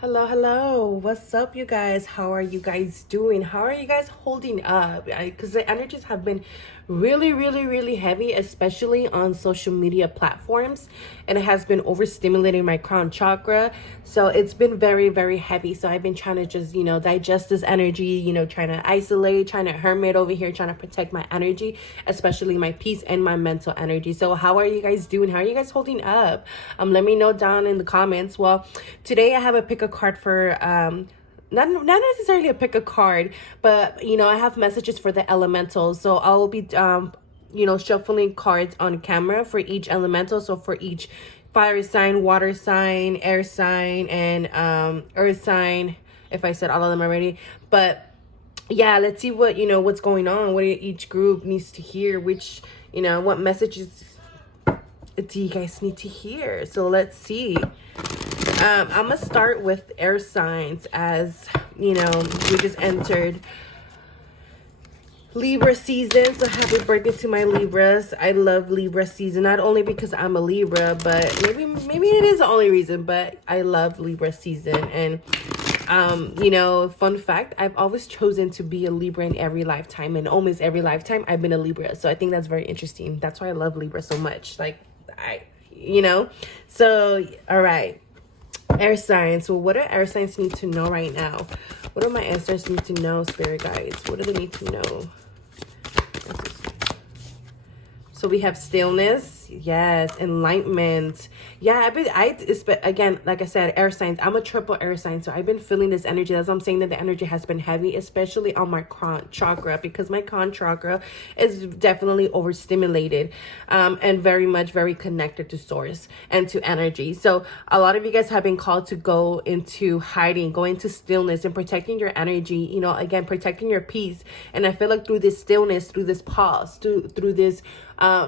Hello. What's up, you guys? How are you guys doing? How are you guys holding up? Because the energies have been really heavy, especially on social media platforms, and it has been overstimulating my crown chakra. So it's been very heavy. So I've been trying to just, digest this energy, trying to isolate, trying to hermit over here, trying to protect my energy, especially my peace and my mental energy. So how are you guys doing? How are you guys holding up? Let me know down in the comments. Well, today I have a pick a card for not necessarily a pick a card, but I have messages for the elementals. So I'll be shuffling cards on camera for each elemental. So for each fire sign, water sign, air sign, and earth sign, if I said all of them already. But yeah, let's see what what's going on, what each group needs to hear, which what messages do you guys need to hear. So let's see. I'm gonna start with air signs, as we just entered Libra season. So happy birthday to my Libras. I love Libra season, not only because I'm a Libra, but maybe it is the only reason, but I love Libra season. And fun fact, I've always chosen to be a Libra in every lifetime, and almost every lifetime I've been a Libra. So I think that's very interesting. That's why I love Libra so much. So all right. Air signs. Well, what do air signs need to know right now? What do my ancestors need to know, spirit guides? What do they need to know? So we have stillness, yes, enlightenment. Yeah, again, like I said, air signs. I'm a triple air sign, so I've been feeling this energy. That's why I'm saying that the energy has been heavy, especially on my crown chakra, because my crown chakra is definitely overstimulated, and very connected to source and to energy. So a lot of you guys have been called to go into hiding, go into stillness, and protecting your energy. Again, protecting your peace. And I feel like through this stillness, through this pause, through this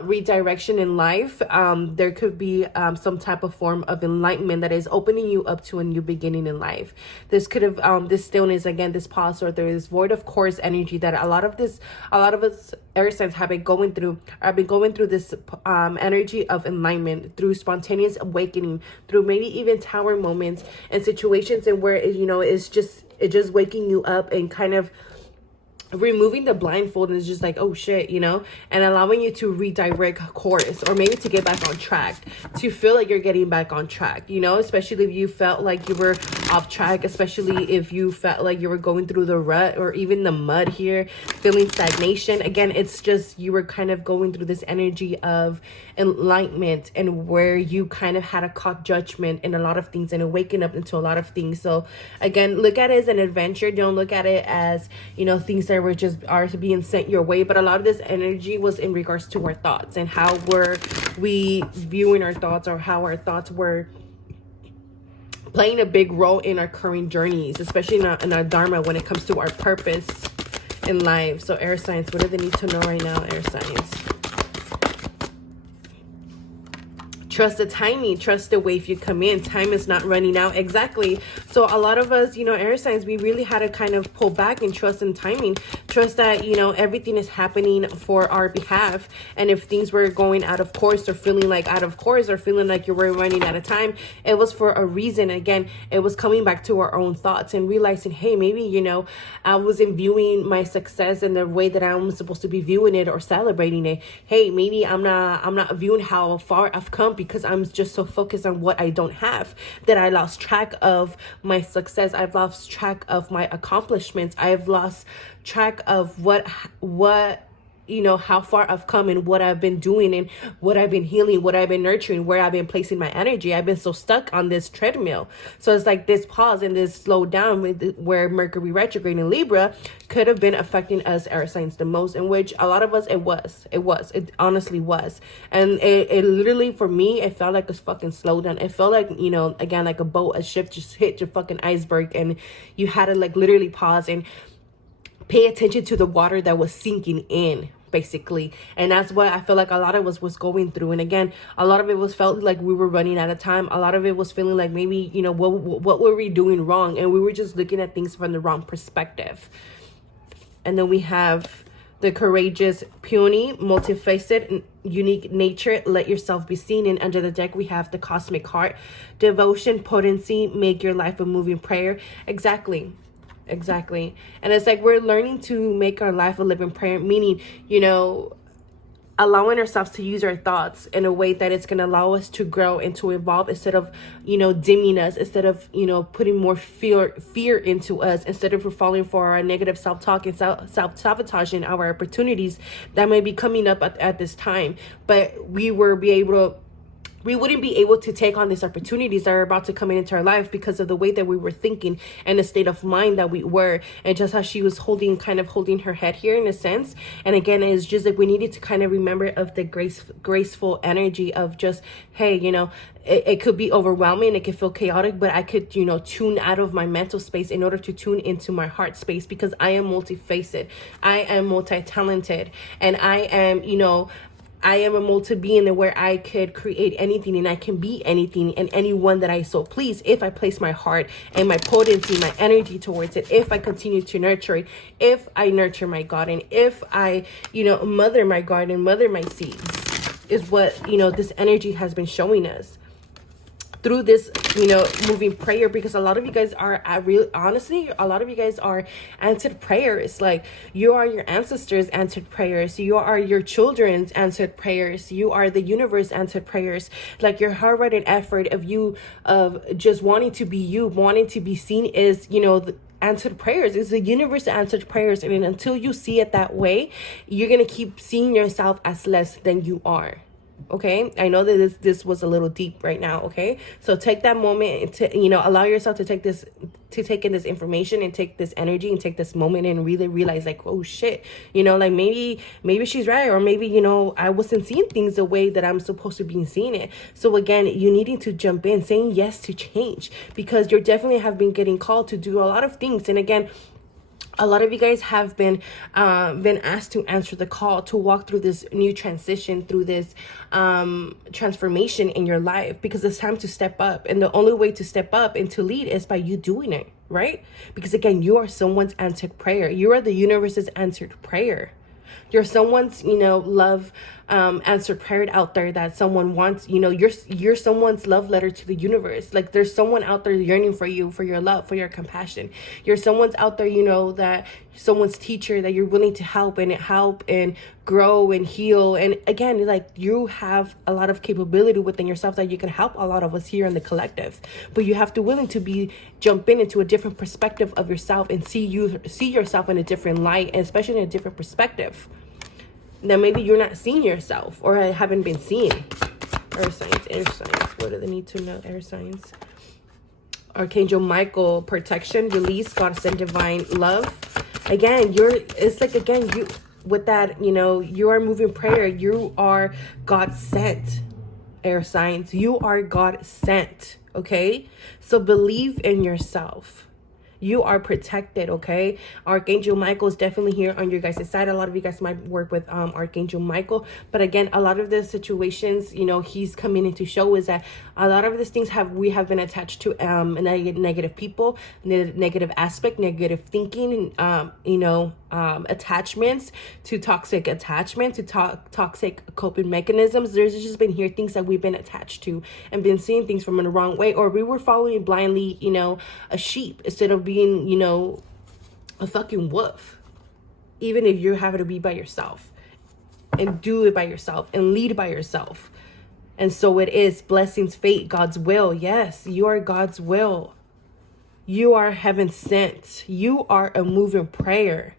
redirection in life, there could be some type of form of enlightenment that is opening you up to a new beginning in life. This could have this stillness, again, this pause, or there is void of course energy that a lot of us air signs have been going through. I've been going through this energy of enlightenment, through spontaneous awakening, through maybe even tower moments and situations, and where it's just waking you up and kind of removing the blindfold, and it's just like, oh shit, and allowing you to redirect course, or maybe to get back on track, to feel like you're getting back on track, especially if you felt like you were off track, especially if you felt like you were going through the rut or even the mud here, feeling stagnation. Again, it's just you were kind of going through this energy of enlightenment, and where you kind of had a caught judgment in a lot of things and waking up into a lot of things. So again, look at it as an adventure. Don't look at it as things that are being sent your way. But a lot of this energy was in regards to our thoughts, and how were we viewing our thoughts, or how our thoughts were playing a big role in our current journeys, especially in our dharma, when it comes to our purpose in life. So air signs, what do they need to know right now, air signs? Trust the timing, trust the wave you come in. Time is not running out. Exactly. So a lot of us, air signs, we really had to kind of pull back and trust in timing. Trust that, everything is happening for our behalf. And if things were going out of course, or feeling like out of course, or feeling like you were running out of time, it was for a reason. Again, it was coming back to our own thoughts and realizing, hey, maybe, I wasn't viewing my success in the way that I'm supposed to be viewing it or celebrating it. Hey, maybe I'm not viewing how far I've come, because I'm just so focused on what I don't have, that I lost track of my success. I've lost track of my accomplishments. I've lost track of what how far I've come, and what I've been doing, and what I've been healing, what I've been nurturing, where I've been placing my energy. I've been so stuck on this treadmill. So it's like this pause and this slow down, where Mercury retrograde in Libra could have been affecting us air signs the most, in which a lot of us, it honestly was. And it literally, for me, it felt like a fucking slowdown. It felt like, again, like a ship just hit your fucking iceberg, and you had to like literally pause and pay attention to the water that was sinking in, basically. And that's what I feel like a lot of us was going through. And again, a lot of it was felt like we were running out of time. A lot of it was feeling like maybe, what were we doing wrong? And we were just looking at things from the wrong perspective. And then we have the courageous, puny, multifaceted, unique nature, let yourself be seen. And under the deck we have the cosmic heart, devotion, potency, make your life a moving prayer. Exactly. And it's like we're learning to make our life a living prayer, meaning, you know, allowing ourselves to use our thoughts in a way that it's going to allow us to grow and to evolve, instead of, you know, dimming us, instead of, you know, putting more fear into us, instead of falling for our negative self-talk and self-sabotaging our opportunities that may be coming up at this time. But we wouldn't be able to take on these opportunities that are about to come into our life because of the way that we were thinking and the state of mind that we were. And just how she was holding her head here in a sense. And again, it's just like we needed to kind of remember of the graceful energy of just, hey, you know, it could be overwhelming, it could feel chaotic, but I could, you know, tune out of my mental space in order to tune into my heart space, because I am multifaceted, I am multi-talented, and I am, you know, I am a multi-being where I could create anything and I can be anything and anyone that I so please, if I place my heart and my potency, my energy towards it, if I continue to nurture it, if I nurture my garden, if I, you know, mother my garden, mother my seeds, is what, you know, this energy has been showing us through this, you know, moving prayer. Because a lot of you guys are, honestly, a lot of you guys are answered prayers. Like, you are your ancestors' answered prayers, you are your children's answered prayers, you are the universe answered prayers. Like, your hard-hearted effort of you, of just wanting to be you, wanting to be seen, is, you know, the answered prayers. It's the universe answered prayers. And until you see it that way, you're gonna keep seeing yourself as less than you are. Okay, I know that this was a little deep right now. Okay, so take that moment to, you know, allow yourself to take in this information and take this energy and take this moment and really realize, like, oh shit, you know, like maybe she's right, or maybe, you know, I wasn't seeing things the way that I'm supposed to be seeing it. So again, you needing to jump in, saying yes to change, because you're definitely have been getting called to do a lot of things. And again, a lot of you guys have been asked to answer the call to walk through this new transition, through this transformation in your life, because it's time to step up. And the only way to step up and to lead is by you doing it, right? Because again, you are someone's answered prayer. You are the universe's answered prayer. You're someone's, you know, love answered prayer out there that someone wants. You know, you're someone's love letter to the universe. Like, there's someone out there yearning for you, for your love, for your compassion. You're someone's out there, you know, that someone's teacher that you're willing to help and grow and heal. And again, like, you have a lot of capability within yourself that you can help a lot of us here in the collective. But you have to willing to jump into a different perspective of yourself and see yourself in a different light, and especially in a different perspective that maybe you're not seeing yourself or haven't been seeing. Air signs. What do they need to know? Air signs. Archangel Michael, protection, release, God sent divine love. Again, it's like, again, you, with that, you know, you are moving prayer. You are God sent, air signs. You are God sent. Okay. So believe in yourself. You are protected, okay? Archangel Michael is definitely here on your guys' side. A lot of you guys might work with Archangel Michael. But again, a lot of the situations, you know, he's coming in to show is that a lot of these things we have been attached to negative people, negative aspect, negative thinking, you know, attachments, to toxic attachment, to toxic coping mechanisms. There's just been here things that we've been attached to and been seeing things from the wrong way, or we were following blindly, you know, a sheep instead of being, you know, a fucking wolf. Even if you're having to be by yourself and do it by yourself and lead by yourself. And so it is. Blessings, fate, God's will. Yes, you are God's will. You are heaven sent. You are a moving prayer.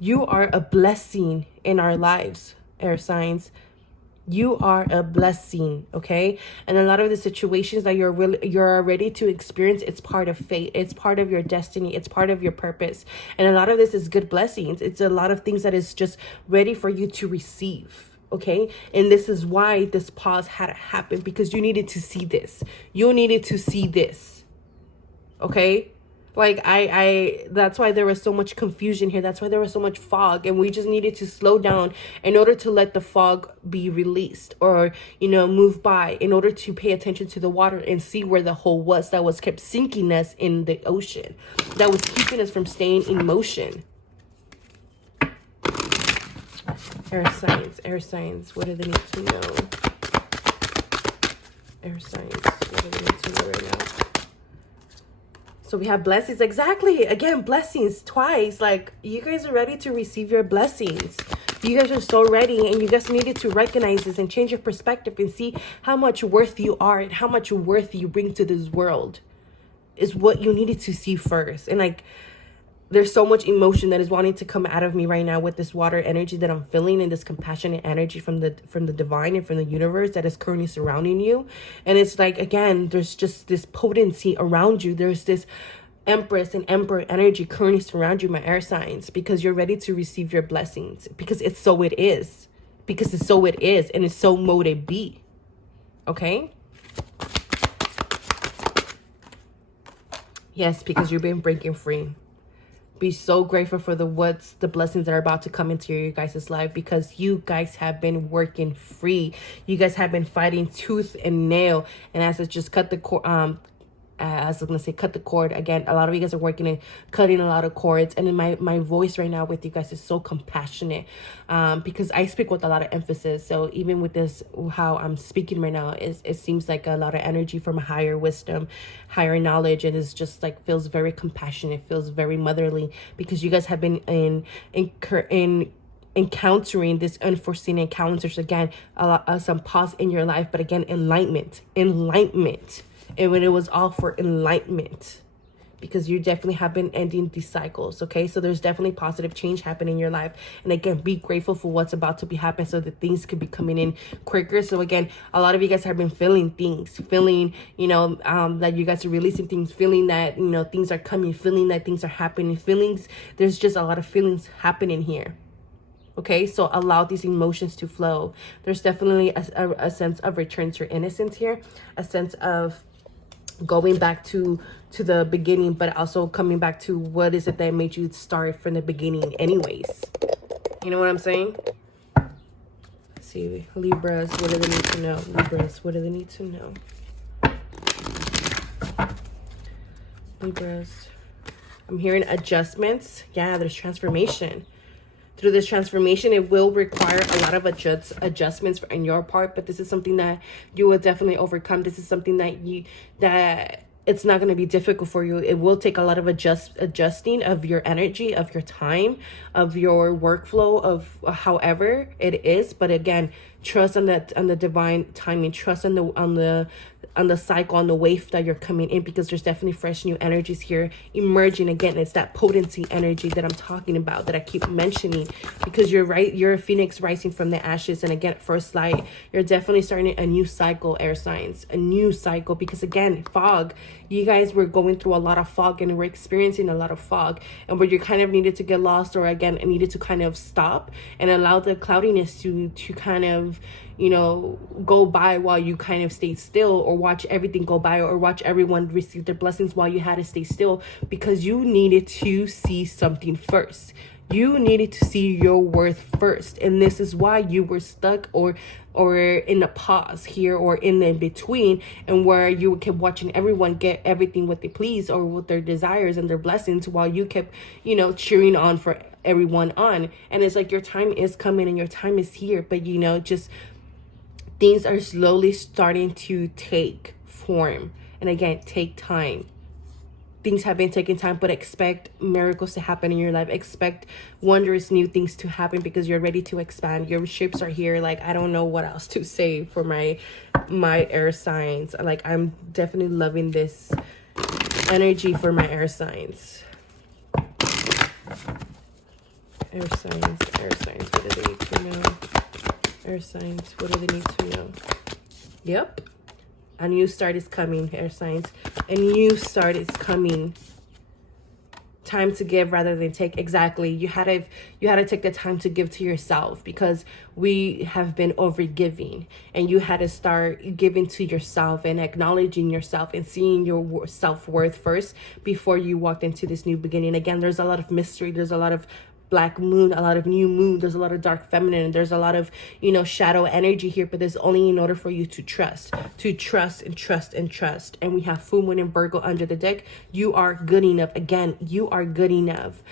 You are a blessing in our lives, air signs. You are a blessing, okay? And a lot of the situations that you're ready to experience, it's part of fate. It's part of your destiny. It's part of your purpose. And a lot of this is good blessings. It's a lot of things that is just ready for you to receive, okay? And this is why this pause had to happen, because you needed to see this. You needed to see this, okay? Like, that's why there was so much confusion here. That's why there was so much fog. And we just needed to slow down in order to let the fog be released, or, you know, move by, in order to pay attention to the water and see where the hole was that was kept sinking us in the ocean, that was keeping us from staying in motion. Air signs, what do they need to know? Air signs, what do they need to know right now? So we have blessings. Exactly. Again, blessings twice. Like, you guys are ready to receive your blessings. You guys are so ready, and you guys needed to recognize this and change your perspective and see how much worth you are and how much worth you bring to this world is what you needed to see first. And like, there's so much emotion that is wanting to come out of me right now with this water energy that I'm feeling, and this compassionate energy from the divine and from the universe that is currently surrounding you. And it's like, again, there's just this potency around you. There's this Empress and Emperor energy currently surround you, my air signs, because you're ready to receive your blessings, because it's so it is. Because it's so it is, and it's so mote it be. Okay? Yes, because you've been breaking free. Be so grateful for the blessings that are about to come into your guys' life, because you guys have been working free. You guys have been fighting tooth and nail. And as it's just cut the cord, I was going to say cut the cord. Again, a lot of you guys are working and cutting a lot of cords. And then my voice right now with you guys is so compassionate, because I speak with a lot of emphasis. So even with this, how I'm speaking right now, it seems like a lot of energy from higher wisdom, higher knowledge. And it's just like, feels very compassionate, feels very motherly, because you guys have been encountering this unforeseen encounters. Again, some pause in your life, but again, enlightenment. And when it was all for enlightenment, because you definitely have been ending these cycles. Okay, so there's definitely positive change happening in your life. And again, be grateful for what's about to be happening, so that things could be coming in quicker. So again, a lot of you guys have been feeling things, feeling, that you guys are releasing things, feeling that, things are coming, feeling that things are happening, feelings. There's just a lot of feelings happening here. Okay, so allow these emotions to flow. There's definitely a sense of return to your innocence here, a sense of going back to the beginning, but also coming back to what is it that made you start from the beginning anyways. You know what I'm saying? Let's see, Libras, what do they need to know? Libras, what do they need to know? Libras, I'm hearing adjustments. Yeah, there's transformation. Through this transformation, it will require a lot of adjustments in your part, but this is something that you will definitely overcome. This is something that it's not going to be difficult for you. It will take a lot of adjusting of your energy, of your time, of your workflow, of however it is. But again, trust on the divine timing. Trust on the cycle, on the wave that you're coming in, because there's definitely fresh new energies here emerging. Again, it's that potency energy that I'm talking about, that I keep mentioning, because you're right. You're a phoenix rising from the ashes. And again, first light, you're definitely starting a new cycle, air signs, a new cycle, because again, fog, you guys were going through a lot of fog, and we're experiencing a lot of fog, and where you kind of needed to get lost, or again, needed to kind of stop and allow the cloudiness to kind of, go by while you kind of stay still, or watch everything go by, or watch everyone receive their blessings while you had to stay still, because you needed to see something first. You needed to see your worth first. And this is why you were stuck or in a pause here, or in the in-between, and where you kept watching everyone get everything what they please, or with their desires and their blessings, while you kept, cheering on for everyone on. And it's like, your time is coming and your time is here, but just things are slowly starting to take form. And again, take time. Things have been taking time, but expect miracles to happen in your life. Expect wondrous new things to happen, because you're ready to expand. Your ships are here. Like, I don't know what else to say for my air signs. Like, I'm definitely loving this energy for my air signs. Air signs, what do they need to know? Air signs, what do they need to know? Yep. A new start is coming, air signs. A new start is coming. Time to give rather than take. Exactly. You had to take the time to give to yourself, because we have been overgiving, and you had to start giving to yourself and acknowledging yourself and seeing your self-worth first before you walked into this new beginning. Again, there's a lot of mystery. There's a lot of black moon, a lot of new moon. There's a lot of dark feminine. There's a lot of, you know, shadow energy here, but there's only in order for you to trust and trust and trust. And we have full moon and Virgo under the deck. You are good enough. Again, you are good enough.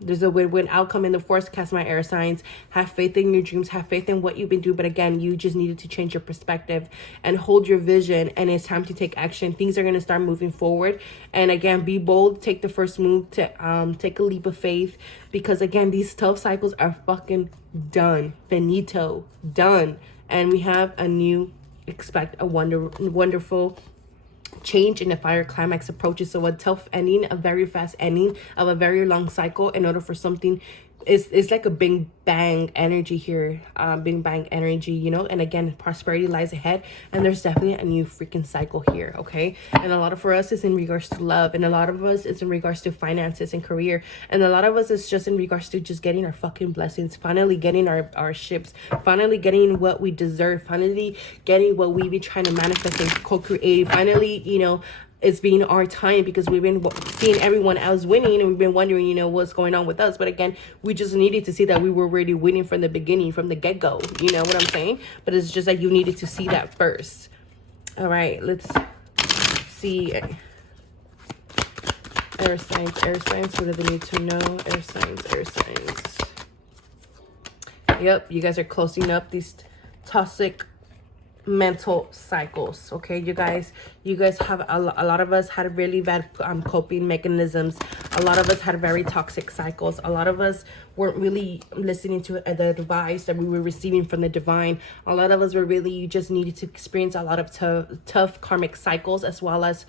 There's a win-win outcome in the forecast, my air signs. Have faith in your dreams. Have faith in what you've been doing. But again, you just needed to change your perspective and hold your vision. And it's time to take action. Things are going to start moving forward. And again, be bold. Take the first move to take a leap of faith. Because again, these tough cycles are fucking done. Finito. Done. And we have a new, expect a wonderful change in the fire climax approaches. So a tough ending, a very fast ending of a very long cycle in order for something. It's like a big bang energy here, big bang energy, you know. And again, prosperity lies ahead, and there's definitely a new freaking cycle here, okay? And a lot of for us is in regards to love, and a lot of us is in regards to finances and career, and a lot of us is just in regards to just getting our fucking blessings, finally getting our ships, finally getting what we deserve, finally getting what we've been trying to manifest and co-create, finally, you know. It's been our time, because we've been seeing everyone else winning, and we've been wondering, you know, what's going on with us. But again, we just needed to see that we were already winning from the beginning, from the get-go. You know what I'm saying? But it's just like you needed to see that first. All right, let's see. Air signs. What do they need to know? Air signs. Yep, you guys are closing up these toxic mental cycles, okay? You guys have a lot of us had really bad coping mechanisms. A lot of us had very toxic cycles. A lot of us weren't really listening to the advice that we were receiving from the divine. A lot of us were really just needed to experience a lot of tough karmic cycles, as well as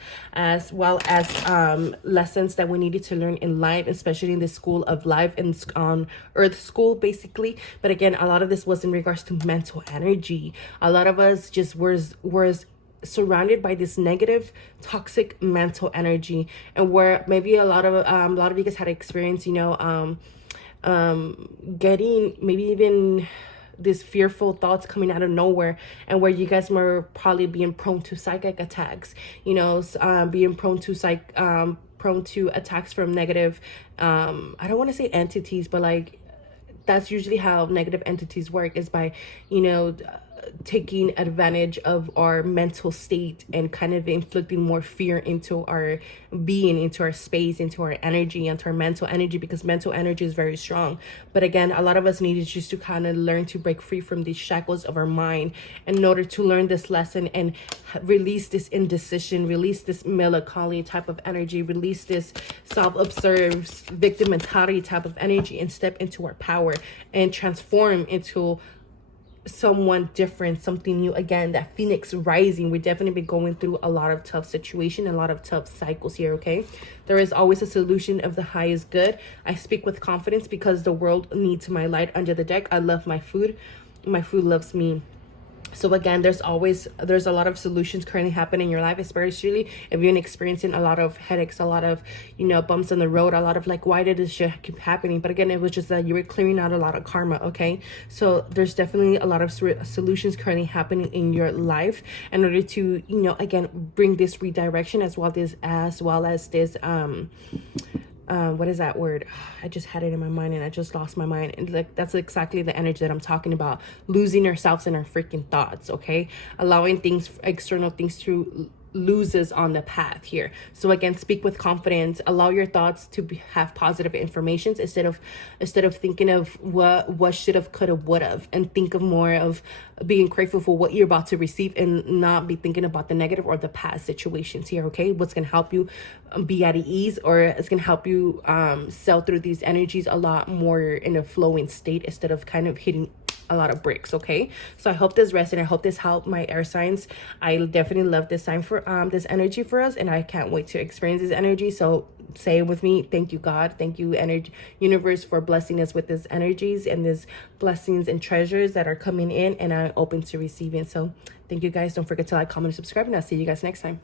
lessons that we needed to learn in life, especially in the school of life, and on earth school basically. But again, a lot of this was in regards to mental energy. A lot of us just was surrounded by this negative, toxic mental energy, and where maybe a lot of you guys had experience, you know, getting maybe even these fearful thoughts coming out of nowhere, and where you guys were probably being prone to psychic attacks, you know, being prone to attacks from negative, I don't want to say entities, but like that's usually how negative entities work, is by, you know, taking advantage of our mental state and kind of inflicting more fear into our being, into our space, into our energy, into our mental energy, because mental energy is very strong. But again, a lot of us needed just to kind of learn to break free from these shackles of our mind in order to learn this lesson and release this indecision, release this melancholy type of energy, release this self-observed victim mentality type of energy, and step into our power and transform into someone different, something new. Again, that phoenix rising. We've definitely been going through a lot of tough situation, a lot of tough cycles here, okay? There is always a solution of the highest good. I speak with confidence because the world needs my light under the deck. I love my food. My food loves me. So again, there's a lot of solutions currently happening in your life, especially if you're experiencing a lot of headaches, a lot of, you know, bumps on the road, a lot of like, why did this shit keep happening? But again, it was just that you were clearing out a lot of karma, okay? So there's definitely a lot of solutions currently happening in your life in order to, you know, again, bring this redirection as well as this what is that word? I just had it in my mind and I just lost my mind. And like, that's exactly the energy that I'm talking about. Losing ourselves in our freaking thoughts, okay? Allowing things, external things to loses on the path here. So again, speak with confidence. Allow your thoughts to have positive informations instead of thinking of what should have, could have, would have, and think of more of being grateful for what you're about to receive and not be thinking about the negative or the past situations here, okay? What's going to help you be at ease, or it's going to help you sail through these energies a lot more in a flowing state instead of kind of hitting a lot of bricks, okay? So I hope this resonated. I hope this helped my air signs. I definitely love this sign for this energy for us, and I can't wait to experience this energy. So say it with me. Thank you, God. Thank you, energy universe, for blessing us with these energies and these blessings and treasures that are coming in, and I'm open to receiving. So thank you guys. Don't forget to like, comment, and subscribe, and I'll see you guys next time.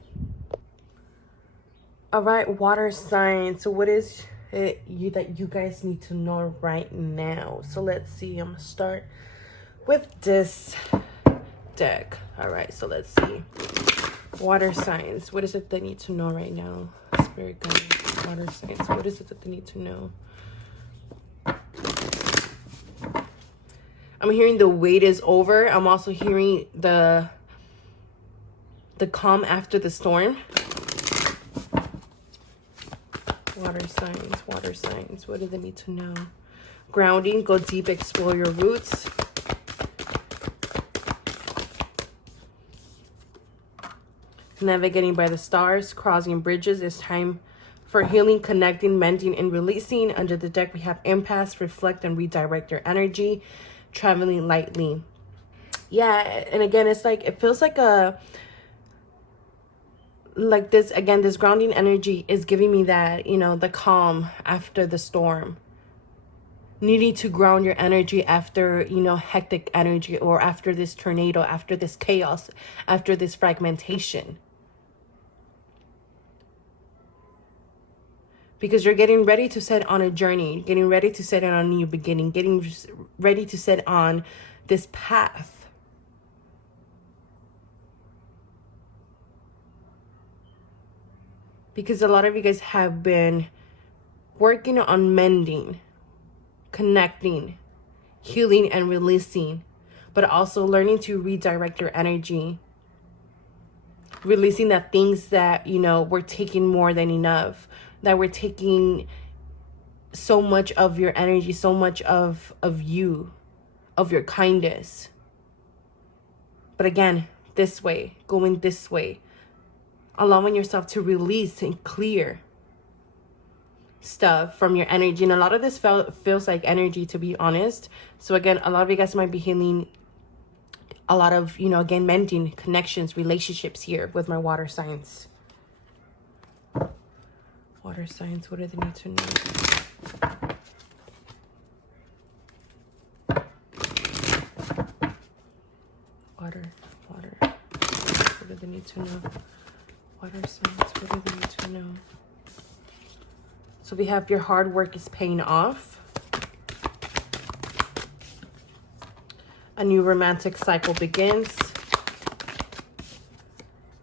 All right, water sign. So what is it that you guys need to know right now? So let's see. I'm gonna start with this deck. All right, so let's see. Water signs. What is it they need to know right now? Spirit guides. Water signs. What is it that they need to know? I'm hearing the wait is over. I'm also hearing the calm after the storm. Water signs, what do they need to know? Grounding, go deep, explore your roots. Navigating by the stars, crossing bridges. It's time for healing, connecting, mending, and releasing. Under the deck, we have impasse, reflect, and redirect your energy. Traveling lightly. Yeah, and again, it's like, it feels like this, again, this grounding energy is giving me that, you know, the calm after the storm. Needing to ground your energy after, you know, hectic energy, or after this tornado, after this chaos, after this fragmentation. Because you're getting ready to set on a journey, getting ready to set on a new beginning, getting ready to set on this path. Because a lot of you guys have been working on mending, connecting, healing, and releasing, but also learning to redirect your energy. Releasing that things that, you know, were taking more than enough, that were taking so much of your energy, so much of you, of your kindness. But again, this way, going this way, allowing yourself to release and clear stuff from your energy. And a lot of this feels like energy, to be honest. So again, a lot of you guys might be healing a lot of, you know, again, mending connections, relationships here with my water signs. Water signs, what do they need to know? Water. What do they need to know? Water signs, what do they need to know? So we have your hard work is paying off. A new romantic cycle begins.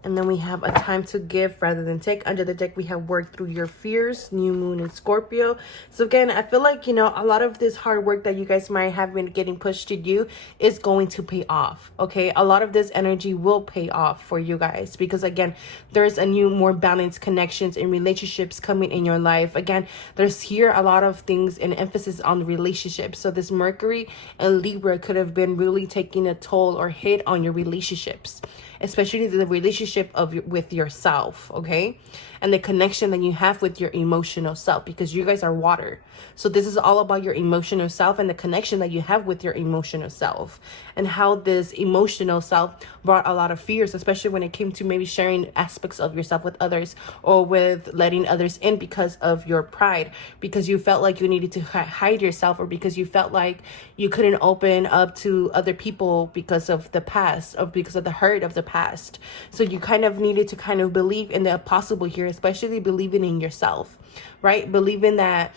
And then we have a time to give rather than take. Under the deck, we have worked through your fears, new moon in Scorpio. So again, I feel like, you know, a lot of this hard work that you guys might have been getting pushed to do is going to pay off. Okay, a lot of this energy will pay off for you guys, because again, there's a new, more balanced connections and relationships coming in your life. Again, there's here a lot of things and emphasis on relationships. So this Mercury and Libra could have been really taking a toll or hit on your relationships, especially the relationship with yourself, okay? And the connection that you have with your emotional self, because you guys are water. So this is all about your emotional self and the connection that you have with your emotional self, and how this emotional self brought a lot of fears, especially when it came to maybe sharing aspects of yourself with others, or with letting others in because of your pride, because you felt like you needed to hide yourself, or because you felt like you couldn't open up to other people because of the past, or because of the hurt of the past. So you kind of needed to kind of believe in the impossible here, especially believing in yourself, right? Believing that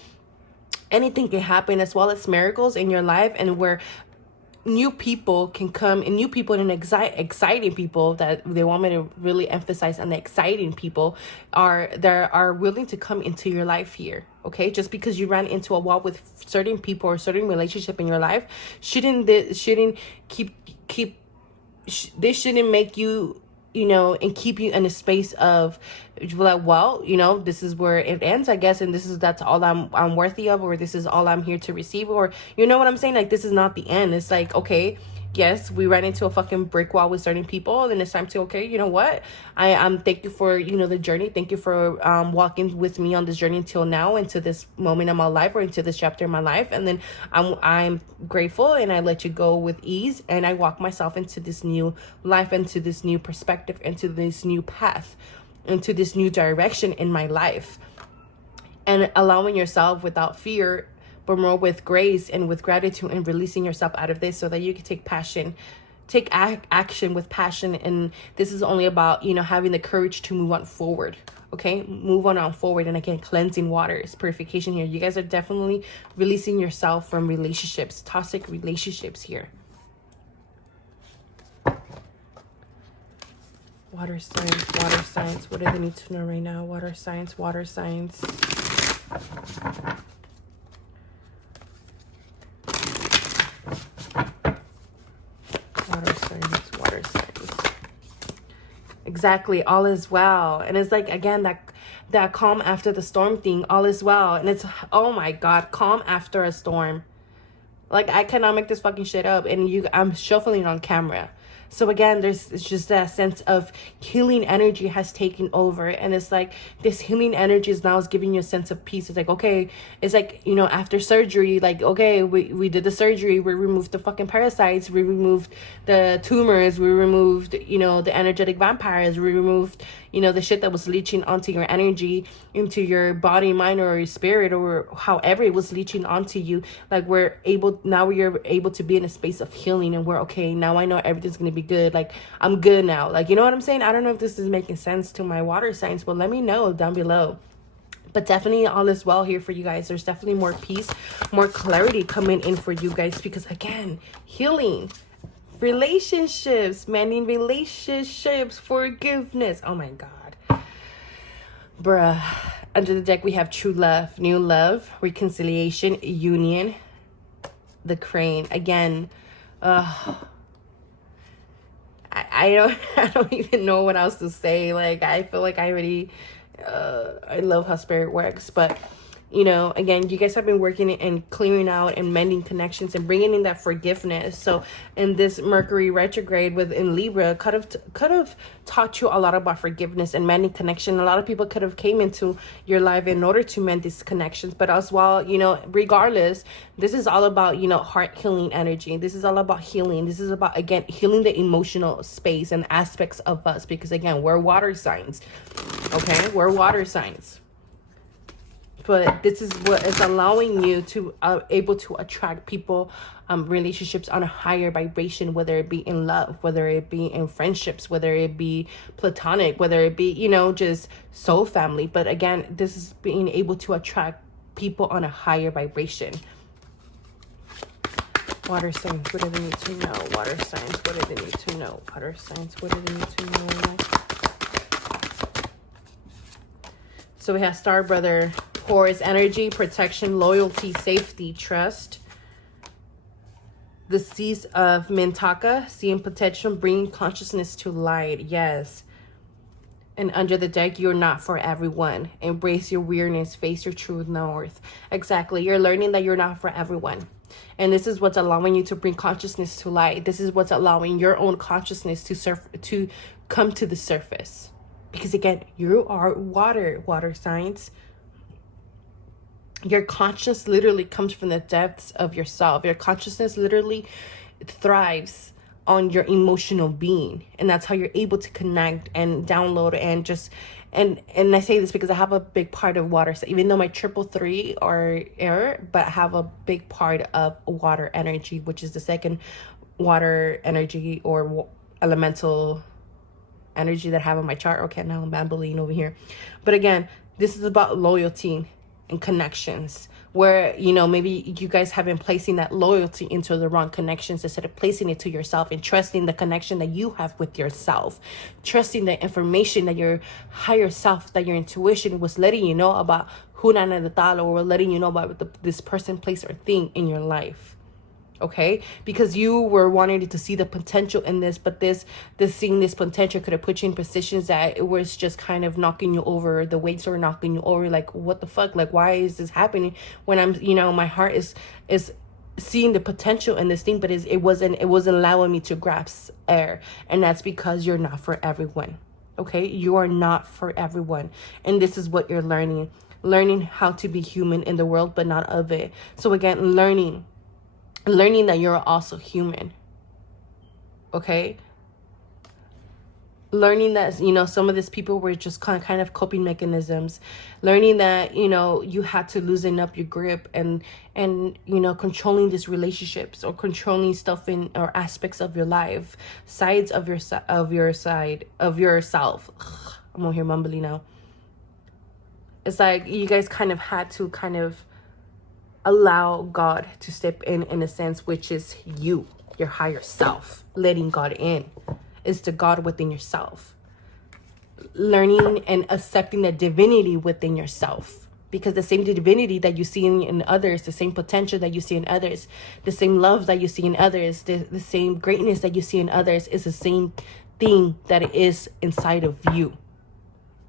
anything can happen, as well as miracles in your life, and where new people can come, and new people and exciting people, that they want me to really emphasize on the exciting people are willing to come into your life here. Okay, just because you ran into a wall with certain people or certain relationship in your life shouldn't make you, you know, and keep you in a space of like, well, you know, this is where it ends, I guess, and that's all I'm worthy of, or this is all I'm here to receive, or you know what I'm saying? Like, this is not the end. It's like, okay, yes, we ran into a fucking brick wall with certain people, and it's time to, okay, you know what? Thank you for, you know, the journey. Thank you for walking with me on this journey until now, into this moment in my life, or into this chapter in my life. And then I'm grateful, and I let you go with ease, and I walk myself into this new life, into this new perspective, into this new path, into this new direction in my life. And allowing yourself without fear, but more with grace and with gratitude, and releasing yourself out of this, so that you can take action with passion. And this is only about, you know, having the courage to move on forward. Okay, move on forward. And again, cleansing waters, purification here. You guys are definitely releasing yourself from relationships, toxic relationships here. Water signs, what do they need to know right now? Water signs. Exactly, all is well. And it's like, again, that calm after the storm thing, all is well. And it's, oh my God, calm after a storm. Like, I cannot make this fucking shit up. And I'm shuffling on camera. So again, it's just that sense of healing energy has taken over. And it's like, this healing energy is now giving you a sense of peace. It's like, okay, it's like, you know, after surgery, like, okay, we did the surgery. We removed the fucking parasites. We removed the tumors. We removed, you know, the energetic vampires. We removed, you know, the shit that was leeching onto your energy, into your body, mind, or your spirit, or however it was leeching onto you. Like, we're able to be in a space of healing, and we're okay. Now I know everything's going to be good. Like, I'm good now. Like, you know what I'm saying? I don't know if this is making sense to my water signs, but let me know down below. But definitely all is well here for you guys. There's definitely more peace, more clarity coming in for you guys, because again, healing, relationships, mending relationships, forgiveness. Oh my God. Bruh. Under the deck, we have true love, new love, reconciliation, union, the crane. Again, I don't even know what else to say. Like, I feel like I already, I love how spirit works. But, you know, again, you guys have been working and clearing out and mending connections and bringing in that forgiveness. So in this Mercury retrograde in Libra, could have taught you a lot about forgiveness and mending connection. A lot of people could have came into your life in order to mend these connections. But as well, you know, regardless, this is all about, you know, heart healing energy. This is all about healing. This is about, again, healing the emotional space and aspects of us. Because again, we're water signs. Okay, we're water signs. But this is what is allowing you to able to attract people, relationships on a higher vibration, whether it be in love, whether it be in friendships, whether it be platonic, whether it be, you know, just soul family. But again, this is being able to attract people on a higher vibration. Water signs, what do they need to know? Water signs, what do they need to know? Water signs, what do they need to know? So we have Star Brother. Taurus energy, protection, loyalty, safety, trust. The seas of Mintaka, seeing potential, bringing consciousness to light. Yes. And under the deck, you're not for everyone. Embrace your weirdness, face your true north. Exactly. You're learning that you're not for everyone. And this is what's allowing you to bring consciousness to light. This is what's allowing your own consciousness to come to the surface. Because again, you are water signs. Your consciousness literally comes from the depths of yourself. Your consciousness literally thrives on your emotional being. And that's how you're able to connect and download and just, and I say this because I have a big part of water. So even though my 333 are air, but I have a big part of water energy, which is the second water energy or elemental energy that I have on my chart. Okay, now I'm babbling over here. But again, this is about loyalty and connections, where, you know, maybe you guys have been placing that loyalty into the wrong connections instead of placing it to yourself and trusting the connection that you have with yourself, trusting the information that your higher self, that your intuition was letting you know about Hunana de Tal, or letting you know about this person, place, or thing in your life. Okay, because you were wanting to see the potential in this, but this seeing this potential could have put you in positions that it was just kind of knocking you over. The weights were knocking you over. Like, what the fuck? Like, why is this happening when I'm, you know, my heart is seeing the potential in this thing, but it wasn't allowing me to grasp air. And that's because you're not for everyone. Okay, you are not for everyone, and this is what you're learning how to be human in the world, but not of it. So again, learning that you're also human. Okay, learning that, you know, some of these people were just kind of coping mechanisms. Learning that, you know, you had to loosen up your grip and you know, controlling these relationships or controlling stuff in or aspects of your life, sides of yourself. I'm over here mumbling now. It's like you guys kind of had to kind of allow God to step in a sense, which is you, your higher self. Letting God in is the God within yourself. Learning and accepting the divinity within yourself, because the same divinity that you see in others, the same potential that you see in others, the same love that you see in others, the same greatness that you see in others is the same thing that is inside of you.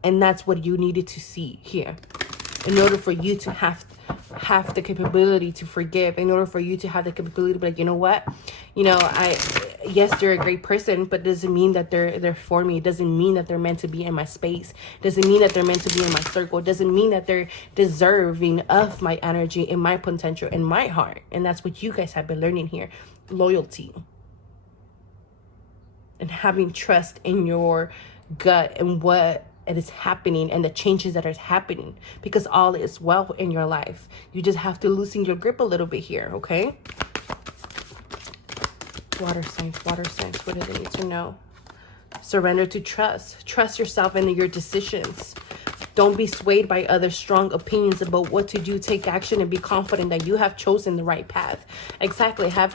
And that's what you needed to see here. In order for you to have the capability to forgive, in order for you to have the capability to be like, you know what, yes, they're a great person, but doesn't mean that they're for me. It doesn't mean that they're meant to be in my space. Doesn't mean that they're meant to be in my circle. It doesn't mean that they're deserving of my energy and my potential and my heart. And that's what you guys have been learning here. Loyalty. And having trust in your gut and what it is happening and the changes that are happening, because all is well in your life. You just have to loosen your grip a little bit here, okay? Water signs, what do they need to know? Surrender to trust. Trust yourself and your decisions. Don't be swayed by other strong opinions about what to do. Take action and be confident that you have chosen the right path. Exactly. Have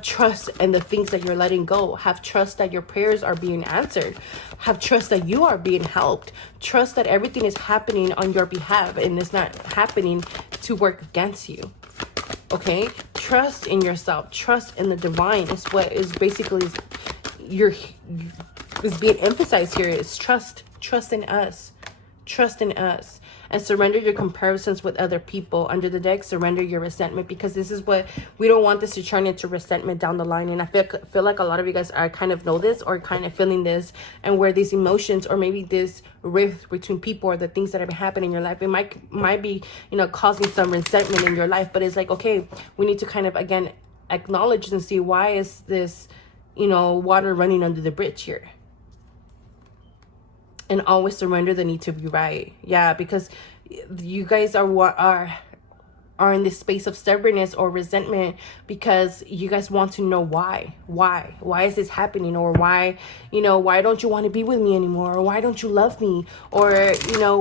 trust in the things that you're letting go. Have trust that your prayers are being answered. Have trust that you are being helped. Trust that everything is happening on your behalf and it's not happening to work against you. Okay? Trust in yourself. Trust in the divine is what is basically is being emphasized here. Is trust. Trust in us. Trust in us. And surrender your comparisons with other people. Under the deck, surrender your resentment, because this is what we don't want this to turn into resentment down the line. And I feel like a lot of you guys are kind of know this or kind of feeling this, and where these emotions or maybe this rift between people or the things that have been happening in your life, it might be causing some resentment in your life. But it's like, okay, we need to kind of again acknowledge and see, why is this water running under the bridge here? And always surrender the need to be right. Yeah, because you guys are in this space of stubbornness or resentment because you guys want to know why is this happening, or why don't you want to be with me anymore, or why don't you love me, or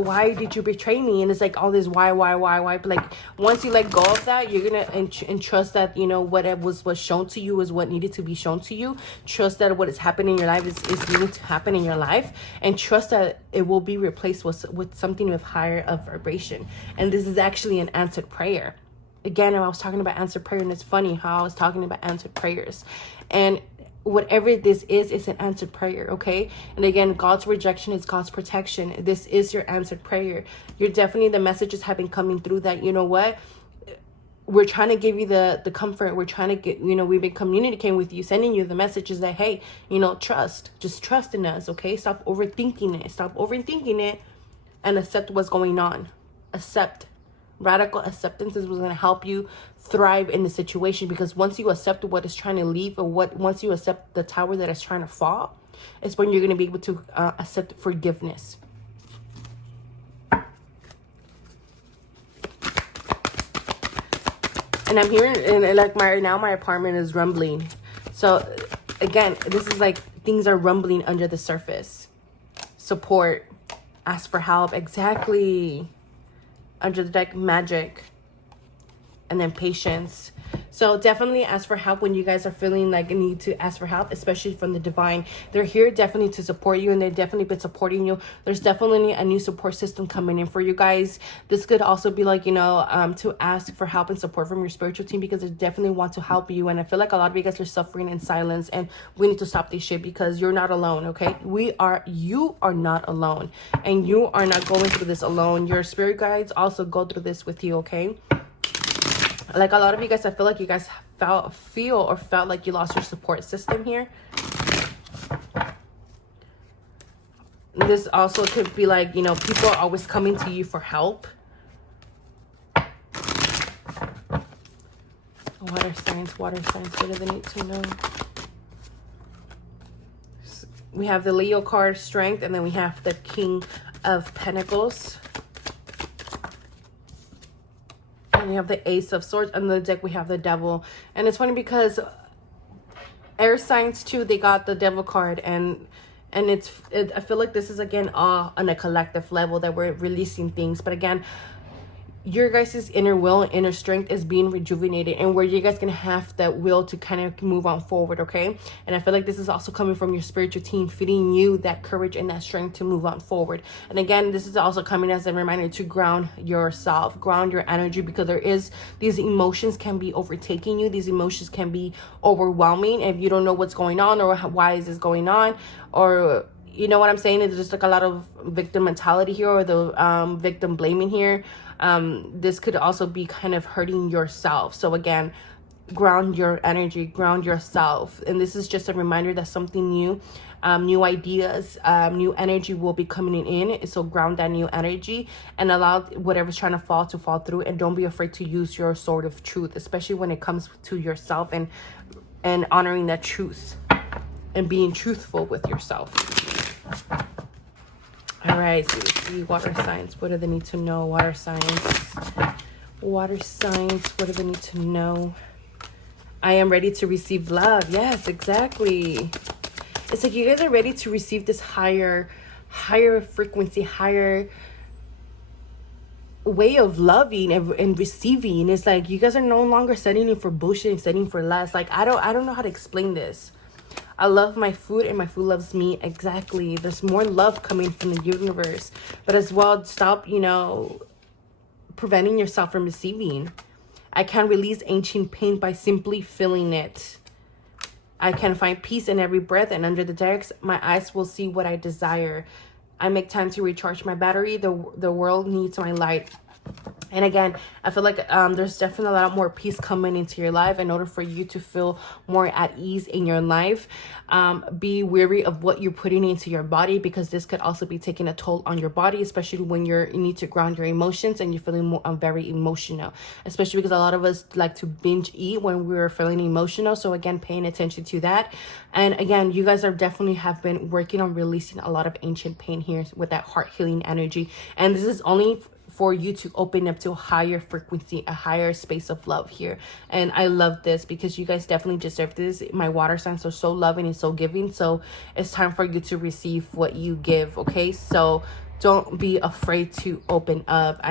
why did you betray me? And it's like all this why. But like once you let go of that, you're gonna entrust that what was shown to you is what needed to be shown to you. Trust that what is happening in your life is needing to happen in your life, and trust that it will be replaced with something with higher of vibration. And this is actually an answered prayer. Again, I was talking about answered prayer, and it's funny how I was talking about answered prayers. And whatever this is an answered prayer, okay? And again, God's rejection is God's protection. This is your answered prayer. You're definitely, the messages have been coming through that, we're trying to give you the comfort. We're trying to get, we've been communicating with you, sending you the messages that, hey, just trust in us, okay? Stop overthinking it and accept what's going on. Accept. Radical acceptance is what's going to help you thrive in the situation, because once you accept what is trying to leave, or once you accept the tower that is trying to fall, it's when you're going to be able to accept forgiveness. And I'm hearing, and like my apartment is rumbling. So again, this is like things are rumbling under the surface. Support, ask for help. Exactly. Under the deck, magic, and then patience. So definitely ask for help when you guys are feeling like a need to ask for help, especially from the divine. They're here definitely to support you, and they've definitely been supporting you. There's definitely a new support system coming in for you guys. This could also be like, to ask for help and support from your spiritual team, because they definitely want to help you. And I feel like a lot of you guys are suffering in silence, and we need to stop this shit, because you're not alone, okay? You are not alone, and you are not going through this alone. Your spirit guides also go through this with you, okay? Like a lot of you guys, I feel like you guys felt like you lost your support system here. This also could be like, people are always coming to you for help. Water signs, what do they need to know? We have the Leo card, strength, and then we have the King of Pentacles. And we have the Ace of Swords. On the deck, we have the Devil. And it's funny because air signs too, they got the Devil card. And I feel like this is, again, all on a collective level that we're releasing things. But again, your guys' inner will and inner strength is being rejuvenated, and where you guys gonna have that will to kind of move on forward, okay? And I feel like this is also coming from your spiritual team, feeding you that courage and that strength to move on forward. And again, this is also coming as a reminder to ground yourself, ground your energy, because there is, these emotions can be overtaking you. These emotions can be overwhelming if you don't know what's going on, or why is this going on, or you know what I'm saying? It's just like a lot of victim mentality here, or the victim blaming here. This could also be kind of hurting yourself. So again, ground your energy, ground yourself. And this is just a reminder that something new, new ideas, new energy will be coming in. So ground that new energy and allow whatever's trying to fall through. And don't be afraid to use your sword of truth, especially when it comes to yourself, and honoring that truth and being truthful with yourself. All right, so let's see, water signs. What do they need to know? Water signs. Water signs. What do they need to know? I am ready to receive love. Yes, exactly. It's like you guys are ready to receive this higher frequency, higher way of loving and receiving. It's like you guys are no longer settling for bullshit and settling for less. Like I don't know how to explain this. I love my food and my food loves me. Exactly. There's more love coming from the universe. But as well, stop, preventing yourself from receiving. I can release ancient pain by simply feeling it. I can find peace in every breath, and under the dark, my eyes will see what I desire. I make time to recharge my battery. The world needs my light. And again, I feel like there's definitely a lot more peace coming into your life. In order for you to feel more at ease in your life, be wary of what you're putting into your body, because this could also be taking a toll on your body, especially when you need to ground your emotions and you're feeling more very emotional, especially because a lot of us like to binge eat when we're feeling emotional. So again, paying attention to that. And again, you guys are definitely have been working on releasing a lot of ancient pain here with that heart healing energy. And this is only for you to open up to a higher frequency, a higher space of love here. And I love this because you guys definitely deserve this. My water signs are so loving and so giving. So it's time for you to receive what you give. Okay. So don't be afraid to open up.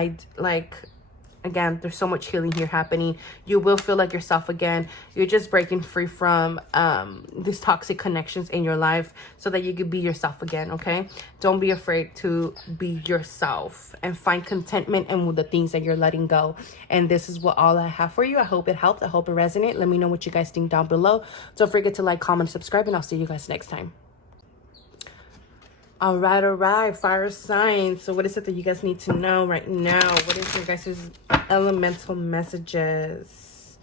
Again, there's so much healing here happening. You will feel like yourself again. You're just breaking free from these toxic connections in your life so that you can be yourself again, okay? Don't be afraid to be yourself and find contentment in the things that you're letting go. And this is what all I have for you. I hope it helped. I hope it resonated. Let me know what you guys think down below. Don't forget to like, comment, subscribe, and I'll see you guys next time. All right, fire signs. So what is it that you guys need to know right now? What is your guys' elemental messages?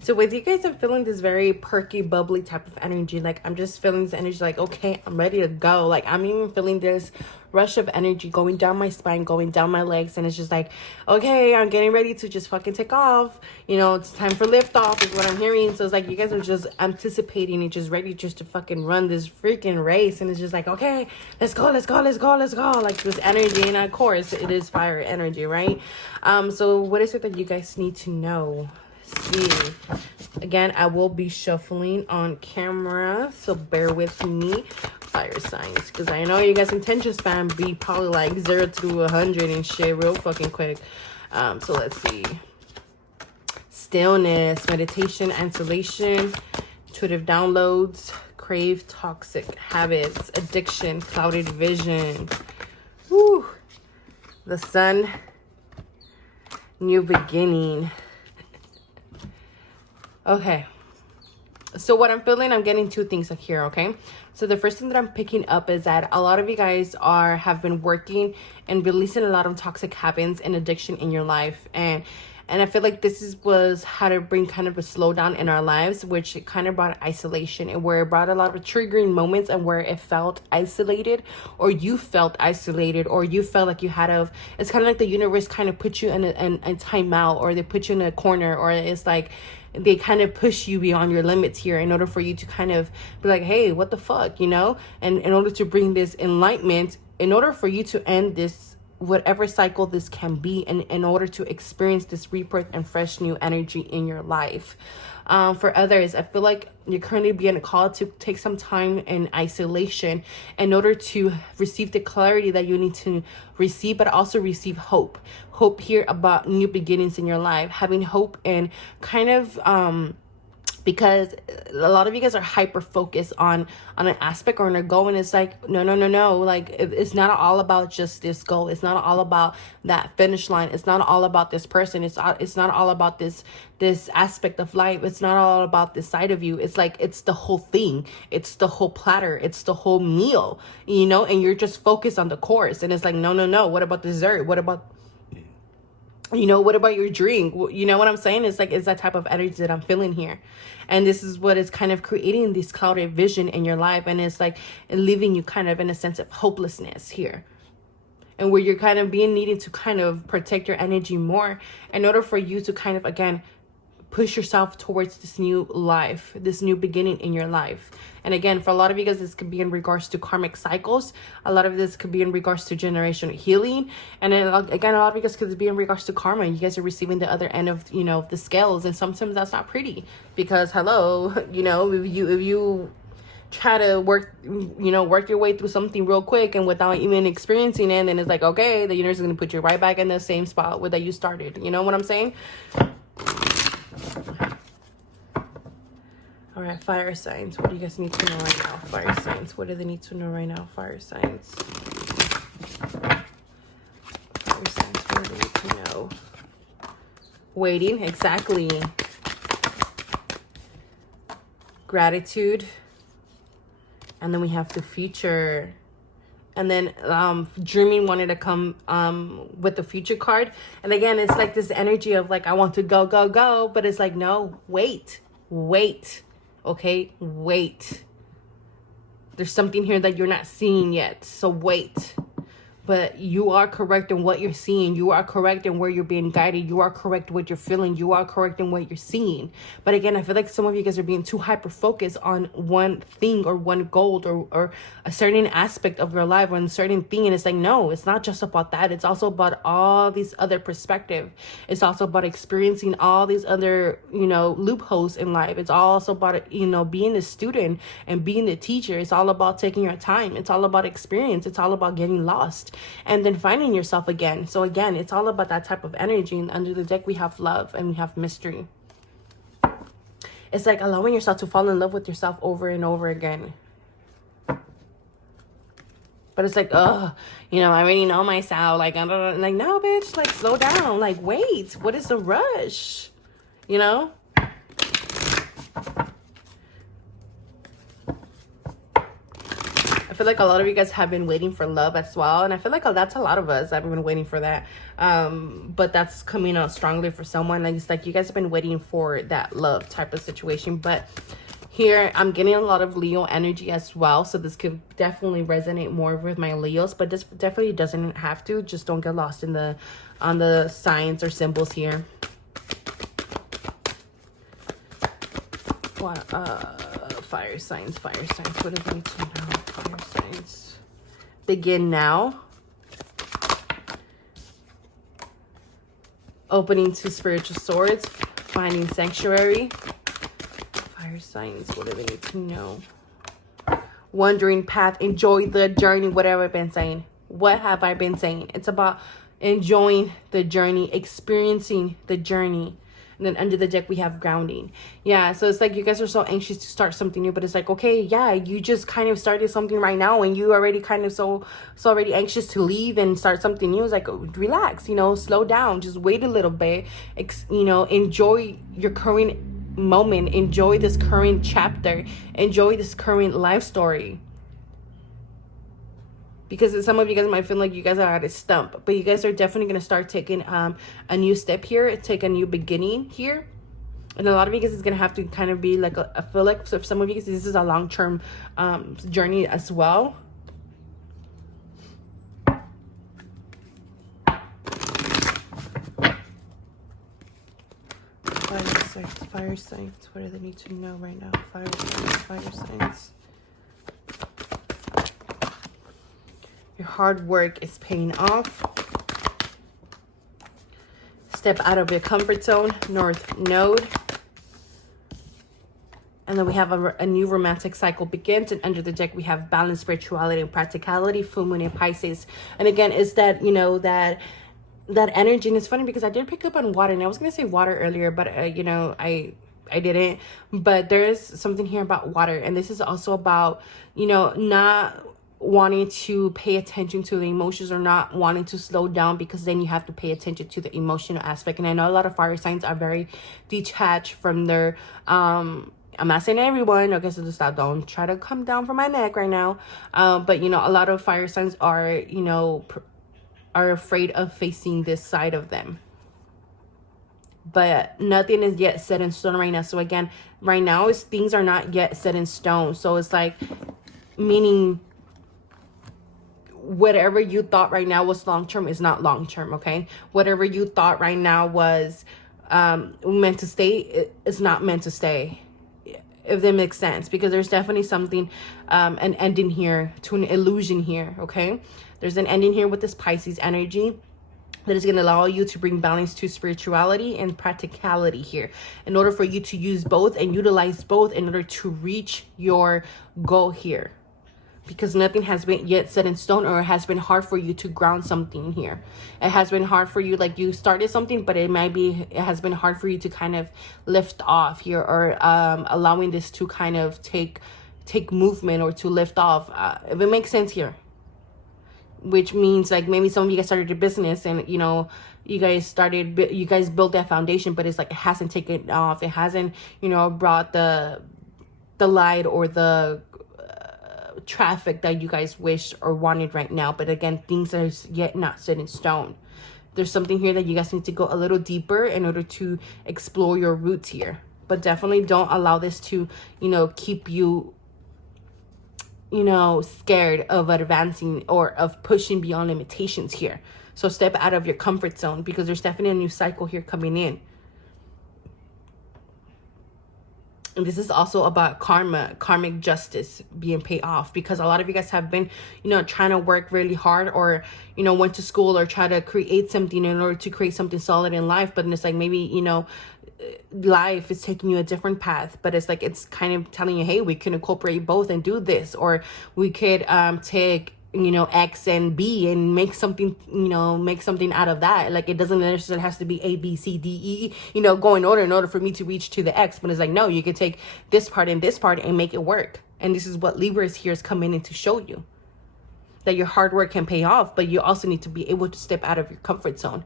So with you guys, I'm feeling this very perky, bubbly type of energy. Like, I'm just feeling this energy like, okay, I'm ready to go. Like, I'm even feeling this rush of energy going down my spine, going down my legs. And it's just like, okay, I'm getting ready to just fucking take off. It's time for liftoff is what I'm hearing. So it's like you guys are just anticipating and just ready just to fucking run this freaking race. And it's just like, okay, let's go. Like this energy. And of course, it is fire energy, right? So what is it that you guys need to know? See, again, I will be shuffling on camera, so bear with me, fire signs, because I know you guys' attention span be probably like 0 to 100 and shit real fucking quick. So let's see. Stillness, meditation, isolation, intuitive downloads, crave toxic habits, addiction, clouded vision. Woo. The sun, new beginning. Okay, so what I'm feeling, I'm getting two things here, okay? So the first thing that I'm picking up is that a lot of you guys have been working and releasing a lot of toxic habits and addiction in your life. And I feel like this was how to bring kind of a slowdown in our lives, which it kind of brought isolation, and where it brought a lot of triggering moments and where it felt isolated, or you felt isolated, or you felt like you it's kind of like the universe kind of put you in a timeout, or they put you in a corner, or it's like they kind of push you beyond your limits here in order for you to kind of be like, hey, what the fuck, And in order to bring this enlightenment, in order for you to end this whatever cycle this can be in order to experience this rebirth and fresh new energy in your life. For others, I feel like you're currently being called to take some time in isolation in order to receive the clarity that you need to receive, but also receive hope. Hope here about new beginnings in your life, having hope and kind of because a lot of you guys are hyper focused on an aspect or on a goal, and it's like no, like it's not all about just this goal. It's not all about that finish line. It's not all about this person. It's not all about this aspect of life. It's not all about this side of you. It's like it's the whole thing. It's the whole platter. It's the whole meal, you know, and you're just focused on the course, and it's like no, what about dessert? What about, you know, what about your drink? You know what I'm saying? It's like, it's that type of energy that I'm feeling here. And this is what is kind of creating this clouded vision in your life. And it's like leaving you kind of in a sense of hopelessness here. And where you're kind of being needed to kind of protect your energy more in order for you to kind of, again, push yourself towards this new life, this new beginning in your life. And again, for a lot of you guys, this could be in regards to karmic cycles. A lot of this could be in regards to generational healing. And then again, a lot of you guys could be in regards to karma. You guys are receiving the other end of, you know, the scales. And sometimes that's not pretty because hello, you know, if you try to work your way through something real quick and without even experiencing it, then it's like, okay, the universe is going to put you right back in the same spot where that you started. You know what I'm saying? All right, fire signs. What do you guys need to know right now? Fire signs. What do they need to know right now? Fire signs. Fire signs. What do they need to know? Waiting. Exactly. Gratitude. And then we have the future. And then dreaming wanted to come with the future card. And again, it's like this energy of like, I want to go, go, go. But it's like, no, wait. Okay, wait. There's something here that you're not seeing yet, so wait. But you are correct in what you're seeing. You are correct in where you're being guided. You are correct what you're feeling. You are correct in what you're seeing. But again, I feel like some of you guys are being too hyper focused on one thing or one goal or a certain aspect of your life or a certain thing. And it's like, no, it's not just about that. It's also about all these other perspectives. It's also about experiencing all these other, you know, loopholes in life. It's also about, you know, being a student and being a teacher. It's all about taking your time. It's all about experience. It's all about getting lost and then finding yourself again. So again, it's all about that type of energy. And under the deck, we have love and we have mystery. It's like allowing yourself to fall in love with yourself over and over again. But it's like, oh, you know, I already know myself. Like, I don't like, no, bitch, like, slow down. Like, wait, what is the rush? You know? I feel like a lot of you guys have been waiting for love as well. And I feel like that's a lot of us. I've been waiting for that. But that's coming out strongly for someone. Like, it's like you guys have been waiting for that love type of situation. But here, I'm getting a lot of Leo energy as well. So this could definitely resonate more with my Leos. But this definitely doesn't have to. Just don't get lost in on the signs or symbols here. What, fire signs. What do they need to know? Fire signs. Begin now. Opening to spiritual swords. Finding sanctuary. Fire signs. What do they need to know? Wandering path. Enjoy the journey. Whatever I've been saying. What have I been saying? It's about enjoying the journey. Experiencing the journey. And then under the deck, we have grounding. Yeah, so it's like you guys are so anxious to start something new. But it's like, okay, yeah, you just kind of started something right now. And you already kind of so already anxious to leave and start something new. It's like, relax, you know, slow down. Just wait a little bit. You know, enjoy your current moment. Enjoy this current chapter. Enjoy this current life story. Because some of you guys might feel like you guys are at a stump. But you guys are definitely going to start taking a new step here. Take a new beginning here. And a lot of you guys is going to have to kind of be like, I feel like for some of you guys, this is a long-term journey as well. Fire signs. What do they need to know right now? Fire signs. Your hard work is paying off. step out of your comfort zone, North Node. And then we have a new romantic cycle begins. And under the deck, we have balance, spirituality, and practicality, full moon in Pisces. And again, it's that, you know, that energy. And it's funny because I did pick up on water. And I was going to say water earlier, but, you know, I didn't. But there is something here about water. And this is also about, you know, not wanting to pay attention to the emotions or not wanting to slow down, because then you have to pay attention to the emotional aspect. And I know a lot of fire signs are very detached from their I'm not saying everyone, okay, so just don't try to come down from my neck right now. But, you know, a lot of fire signs are, you know, are afraid of facing this side of them. But nothing is yet set in stone right now. So again, right now, things are not yet set in stone. So it's like, meaning whatever you thought right now was long-term is not long-term, okay? Whatever you thought right now was meant to stay, it's not meant to stay. If that makes sense, because there's definitely something, an ending here to an illusion here, okay? There's an ending here with this Pisces energy that is going to allow you to bring balance to spirituality and practicality here, in order for you to use both and utilize both in order to reach your goal here. Because nothing has been yet set in stone, or it has been hard for you to ground something here. It has been hard for you, like you started something, but it has been hard for you to kind of lift off here, or allowing this to kind of take movement, or to lift off, if it makes sense here. Which means like maybe some of you guys started a business, and you know, you guys built that foundation, but it's like it hasn't taken off. It hasn't, you know, brought the light or the traffic that you guys wish or wanted right now. But again, things are yet not set in stone. There's something here that you guys need to go a little deeper in order to explore your roots here. But definitely don't allow this to, you know, keep you, you know, scared of advancing or of pushing beyond limitations here. So step out of your comfort zone, because there's definitely a new cycle here coming in. And this is also about karmic justice being paid off, because a lot of you guys have been, you know, trying to work really hard, or, you know, went to school or try to create something in order to create something solid in life. But it's like maybe, you know, life is taking you a different path, but it's like, it's kind of telling you, hey, we can incorporate both and do this, or we could take, you know, X and B and make something, you know, make something out of that. Like, it doesn't necessarily have to be A, B, C, D, E, you know, go in order for me to reach to the X. But it's like, no, you can take this part and this part and make it work. And this is what Libra is here is coming in to show you, that your hard work can pay off, but you also need to be able to step out of your comfort zone.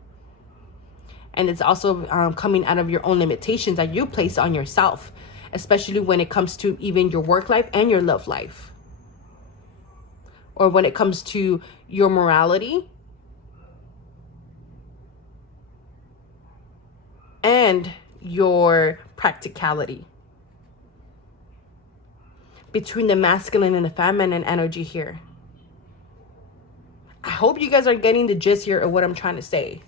And it's also coming out of your own limitations that you place on yourself, especially when it comes to even your work life and your love life. Or when it comes to your morality and your practicality. Between the masculine and the feminine energy here. I hope you guys are getting the gist here of what I'm trying to say.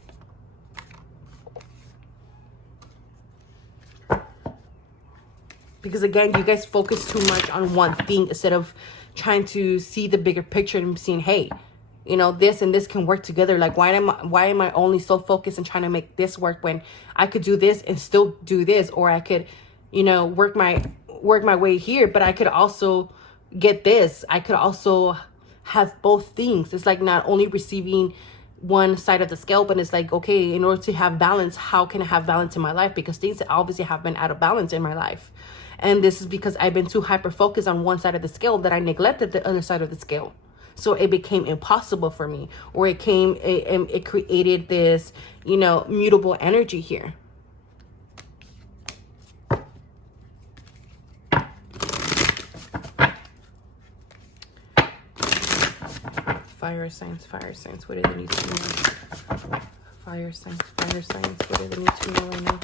Because again, you guys focus too much on one thing instead of trying to see the bigger picture and seeing, hey, you know, this and this can work together. Like, why am I only so focused and trying to make this work when I could do this and still do this? Or I could, you know, work my way here, but I could also get this. I could also have both things. It's like not only receiving one side of the scale, but it's like, okay, in order to have balance, how can I have balance in my life? Because things obviously have been out of balance in my life. And this is because I've been too hyper focused on one side of the scale that I neglected the other side of the scale. So it became impossible for me, or it created this, you know, mutable energy here. Fire signs, what do they need to know? Fire signs, what do they need to know right now?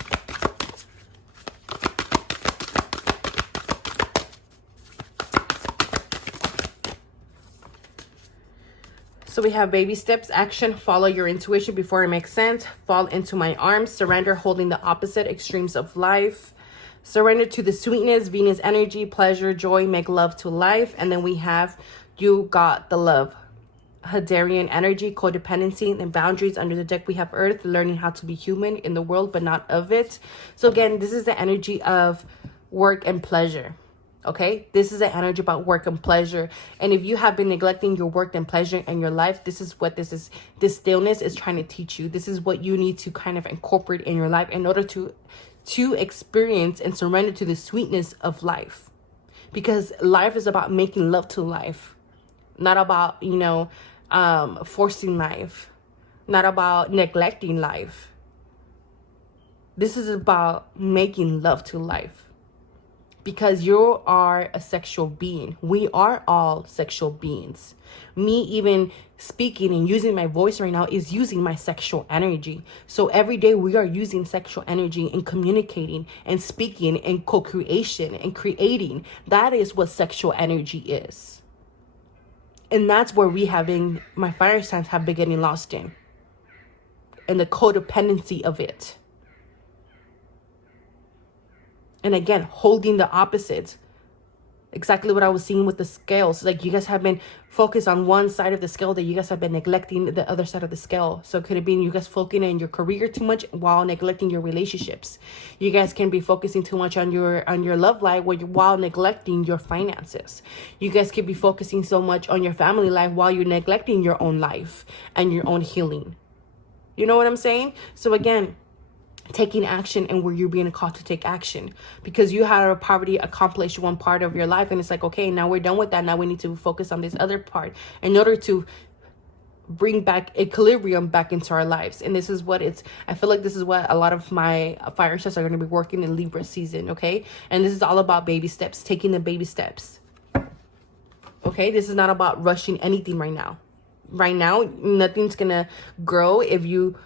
So we have baby steps, action, follow your intuition before it makes sense, fall into my arms, surrender, holding the opposite extremes of life, surrender to the sweetness, Venus energy, pleasure, joy, make love to life. And then we have you got the love. Hadarian energy, codependency, and boundaries. Under the deck, we have Earth, learning how to be human in the world, but not of it. So again, this is the energy of work and pleasure. Okay, this is an energy about work and pleasure. And if you have been neglecting your work and pleasure in your life, this is what this is. This stillness is trying to teach you. This is what you need to kind of incorporate in your life in order to experience and surrender to the sweetness of life. Because life is about making love to life, not about, forcing life, not about neglecting life. This is about making love to life. Because you are a sexual being. We are all sexual beings. Me even speaking and using my voice right now is using my sexual energy. So every day we are using sexual energy and communicating and speaking and co-creation and creating. That is what sexual energy is. And that's where my fire signs have been getting lost in. And the codependency of it. And again, holding the opposite. Exactly what I was seeing with the scales. Like you guys have been focused on one side of the scale that you guys have been neglecting the other side of the scale. So could it be you guys focusing on your career too much while neglecting your relationships? You guys can be focusing too much on your love life while neglecting your finances. You guys could be focusing so much on your family life while you're neglecting your own life and your own healing. You know what I'm saying? So again, taking action and where you're being called to take action, because you had a poverty accomplish one part of your life, and it's like, okay, now we're done with that. Now we need to focus on this other part in order to bring back equilibrium back into our lives. And this is what I feel like this is what a lot of my fire signs are going to be working in Libra season. Okay. And this is all about baby steps, taking the baby steps. Okay. This is not about rushing anything right now. Right now, nothing's going to grow if you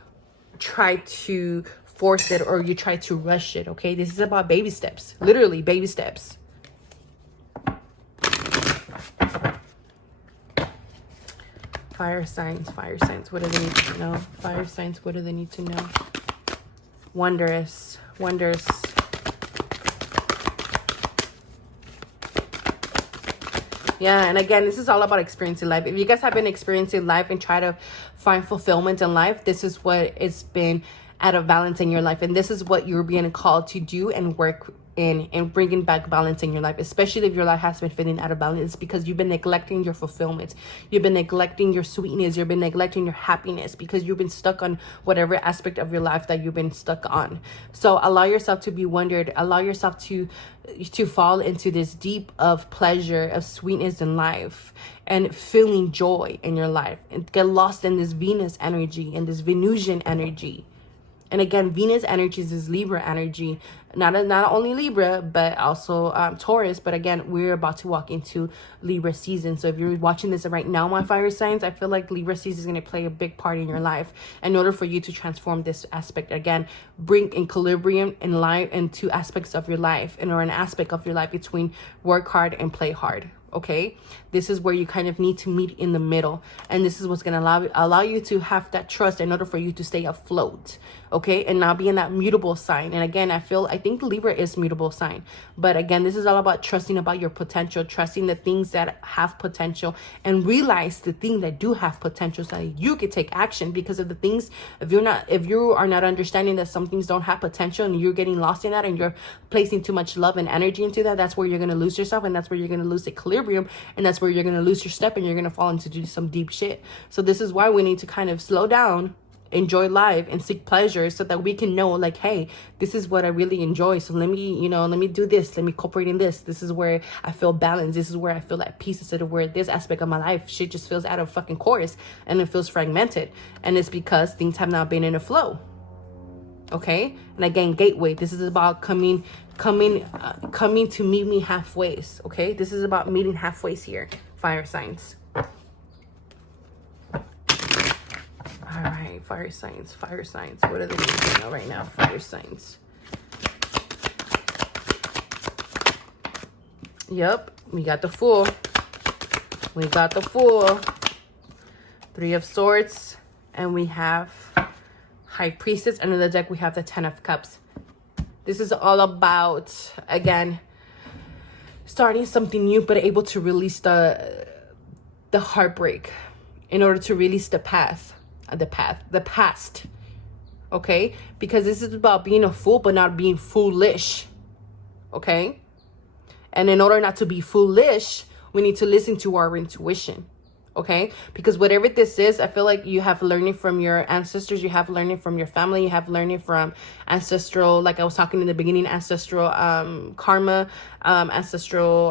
try to force it or you try to rush it. Okay, this is about baby steps, literally baby steps. Fire signs, what do they need to know? Fire signs, what do they need to know? Wondrous. Yeah, and again, this is all about experiencing life. If you guys have been experiencing life and try to find fulfillment in life, this is what it's been out of balance in your life. And this is what you're being called to do and work in and bringing back balance in your life, especially if your life has been feeling out of balance. It's because you've been neglecting your fulfillment. You've been neglecting your sweetness. You've been neglecting your happiness because you've been stuck on whatever aspect of your life that you've been stuck on. So allow yourself to be wondered. Allow yourself to fall into this deep of pleasure, of sweetness in life and feeling joy in your life, and get lost in this Venus energy and this Venusian energy. And again, Venus energy is this Libra energy, not only Libra, but also Taurus. But again, we're about to walk into Libra season. So if you're watching this right now, my fire signs, I feel like Libra season is going to play a big part in your life. In order for you to transform this aspect, again, bring equilibrium in life and two aspects of your life, and or an aspect of your life between work hard and play hard. Okay, this is where you kind of need to meet in the middle, and this is what's going to allow you to have that trust in order for you to stay afloat. Okay, and not be in that mutable sign. And again, I think Libra is mutable sign, but again, this is all about trusting about your potential, trusting the things that have potential, and realize the thing that do have potential so that you can take action. Because of the things, if you are not understanding that some things don't have potential and you're getting lost in that and you're placing too much love and energy into that, that's where you're going to lose yourself, and that's where you're going to lose equilibrium, and that's where you're going to lose your step and you're going to fall into some deep shit. So this is why we need to kind of slow down, enjoy life, and seek pleasure, so that we can know, like, hey, this is what I really enjoy. So let me do this. Let me incorporate in this. This is where I feel balanced. This is where I feel at peace, instead of where this aspect of my life, shit just feels out of fucking course and it feels fragmented. And it's because things have not been in a flow. Okay. And again, gateway, this is about coming to meet me halfway. Okay. This is about meeting halfway here, fire signs. All right, fire signs. What are they doing right now? Fire signs. Yep, we got the Fool. Three of Swords, and we have High Priestess. Under the deck, we have the Ten of Cups. This is all about, again, starting something new, but able to release the heartbreak. in order to release the past. Okay? Because this is about being a fool, but not being foolish. Okay? And in order not to be foolish, we need to listen to our intuition. Okay? Because whatever this is, I feel like you have learning from your ancestors, you have learning from your family, you have learning from ancestral, like I was talking in the beginning, ancestral karma, ancestral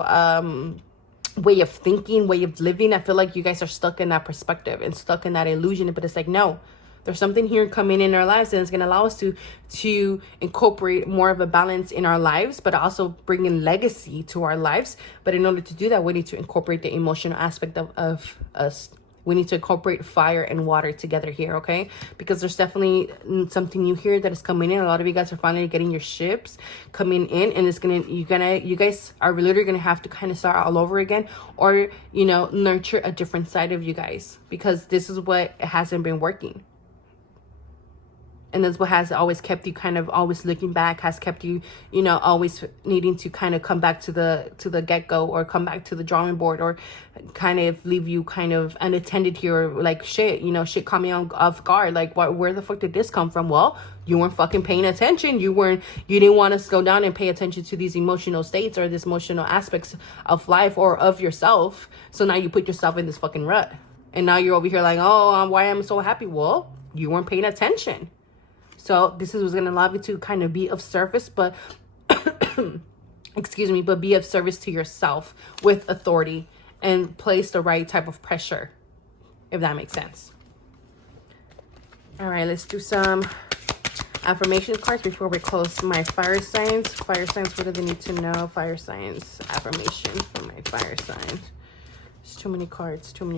way of thinking, way of living. I feel like you guys are stuck in that perspective and stuck in that illusion. But it's like, no, there's something here coming in our lives, and it's going to allow us to incorporate more of a balance in our lives, but also bring in legacy to our lives. But in order to do that, we need to incorporate the emotional aspect of us. We need to incorporate fire and water together here, okay? Because there's definitely something new here that is coming in. A lot of you guys are finally getting your ships coming in, and it's you guys are literally gonna have to kind of start all over again, or nurture a different side of you guys, because this is what hasn't been working. And that's what has always kept you kind of always looking back, has kept you, always needing to kind of come back to the get-go, or come back to the drawing board, or kind of leave you kind of unattended here, or like shit caught me off guard. Like, where the fuck did this come from? Well, you weren't fucking paying attention. You didn't want to slow down and pay attention to these emotional states or these emotional aspects of life or of yourself. So now you put yourself in this fucking rut. And now you're over here like, oh, why am I so happy? Well, you weren't paying attention. So this is what's going to allow you to kind of be of service, but excuse me, but be of service to yourself with authority and place the right type of pressure, if that makes sense. All right, let's do some affirmation cards before we close my fire signs. Fire signs, what do they need to know? Fire signs, affirmation for my fire signs. There's too many cards, Fire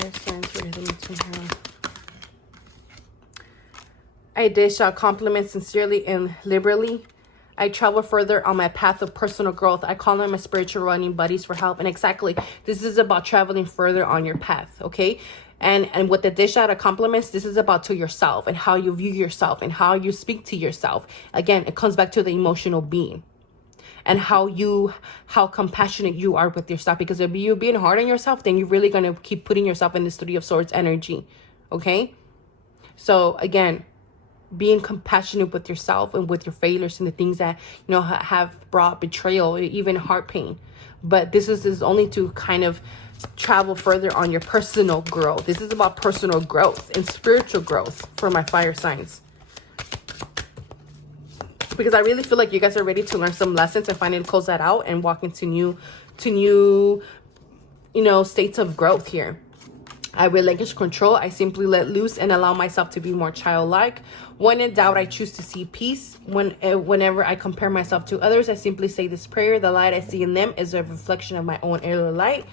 signs, what do they need to know? I dish out compliments sincerely and liberally. I travel further on my path of personal growth. I call on my spiritual running buddies for help. And exactly, this is about traveling further on your path, okay? And with the dish out of compliments, this is about to yourself and how you view yourself and how you speak to yourself. Again, it comes back to the emotional being and how compassionate you are with yourself. Because if you're being hard on yourself, then you're really going to keep putting yourself in this Three of Swords energy, okay? So again, being compassionate with yourself and with your failures and the things that have brought betrayal, even heart pain. But this is only to kind of travel further on your personal growth. This is about personal growth and spiritual growth for my fire signs, because I really feel like you guys are ready to learn some lessons and finally close that out and walk into new states of growth here. I relinquish control. I simply let loose and allow myself to be more childlike. When in doubt, I choose to see peace. Whenever I compare myself to others, I simply say this prayer: the light I see in them is a reflection of my own inner light.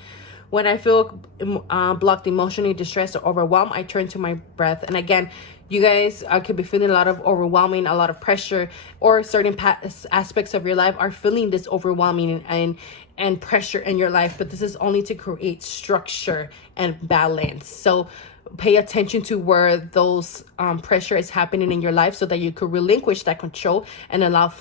When I feel blocked, emotionally distressed, or overwhelmed, I turn to my breath. And again, you guys could be feeling a lot of overwhelming, a lot of pressure, or certain aspects of your life are feeling this overwhelming and pressure in your life. But this is only to create structure and balance. So pay attention to where those pressure is happening in your life, so that you could relinquish that control and allow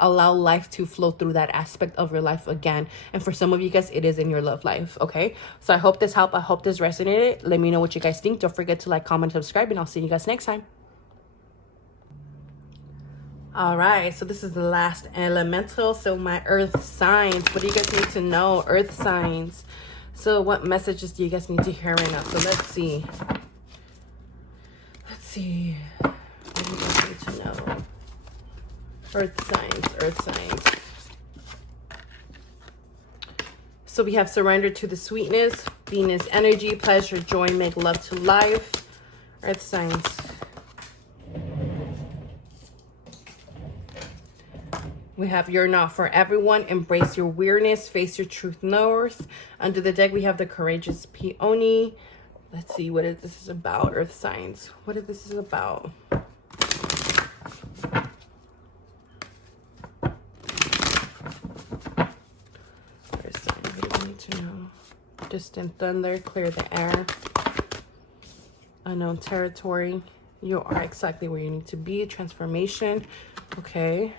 allow life to flow through that aspect of your life again. And for some of you guys, it is in your love life. Okay, so I hope this helped. I hope this resonated. Let me know what you guys think. Don't forget to like, comment, subscribe, and I'll see you guys next time. All right, so this is the last elemental. So my earth signs, what do you guys need to know? Earth signs. So what messages do you guys need to hear right now? So let's see. What do you guys need to know? Earth signs. So we have surrender to the sweetness, Venus energy, pleasure, joy, make love to life. Earth signs. We have you're not for everyone. Embrace your weirdness. Face your truth north. Under the deck, we have the courageous peony. Let's see what this is about. Earth signs. What is this about? Earth signs. What do we need to know? Distant thunder. Clear the air. Unknown territory. You are exactly where you need to be. Transformation. Okay.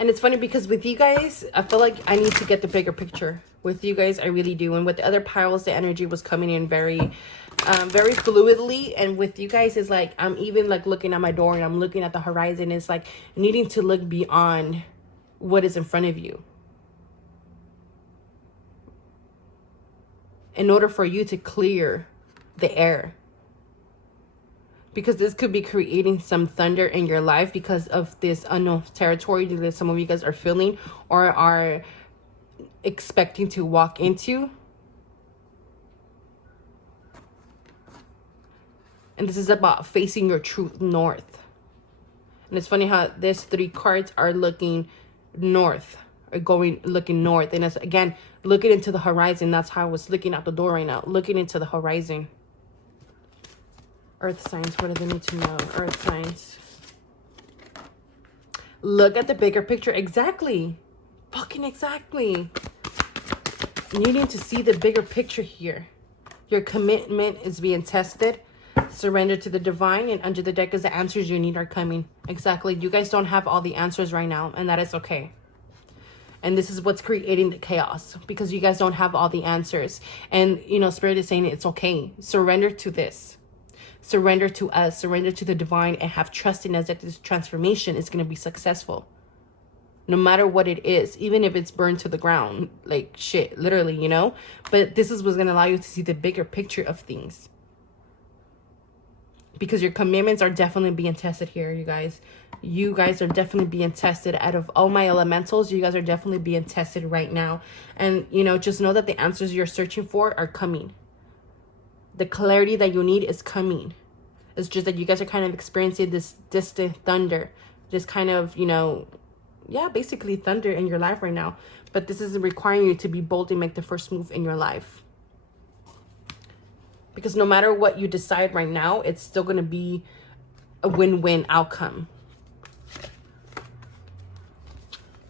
And it's funny because with you guys, I feel like I need to get the bigger picture. With you guys, I really do. And with the other piles, the energy was coming in very fluidly. And with you guys, it's like I'm even like looking at my door and I'm looking at the horizon. It's like needing to look beyond what is in front of you in order for you to clear the air. Because this could be creating some thunder in your life because of this unknown territory that some of you guys are feeling or are expecting to walk into. And this is about facing your true north. And it's funny how these 3 cards are looking north, or looking north. And it's, again, looking into the horizon. That's how I was looking out the door right now, looking into the horizon. Earth signs, what do they need to know? Earth signs. Look at the bigger picture. Exactly. Fucking exactly. You need to see the bigger picture here. Your commitment is being tested. Surrender to the divine. And under the deck is the answers you need are coming. Exactly. You guys don't have all the answers right now. And that is okay. And this is what's creating the chaos. Because you guys don't have all the answers. And, you know, Spirit is saying it's okay. Surrender to this. Surrender to us, surrender to the divine, and have trust in us that this transformation is going to be successful. No matter what it is, even if it's burned to the ground, like shit, literally, you know. But this is what's going to allow you to see the bigger picture of things. Because your commitments are definitely being tested here, you guys. You guys are definitely being tested. Out of all my elementals, you guys are definitely being tested right now. And, you know, just know that the answers you're searching for are coming. The clarity that you need is coming. It's just that you guys are kind of experiencing this distant thunder. Just kind of, you know, yeah, basically thunder in your life right now. But this is requiring you to be bold and make the first move in your life. Because no matter what you decide right now, it's still going to be a win-win outcome.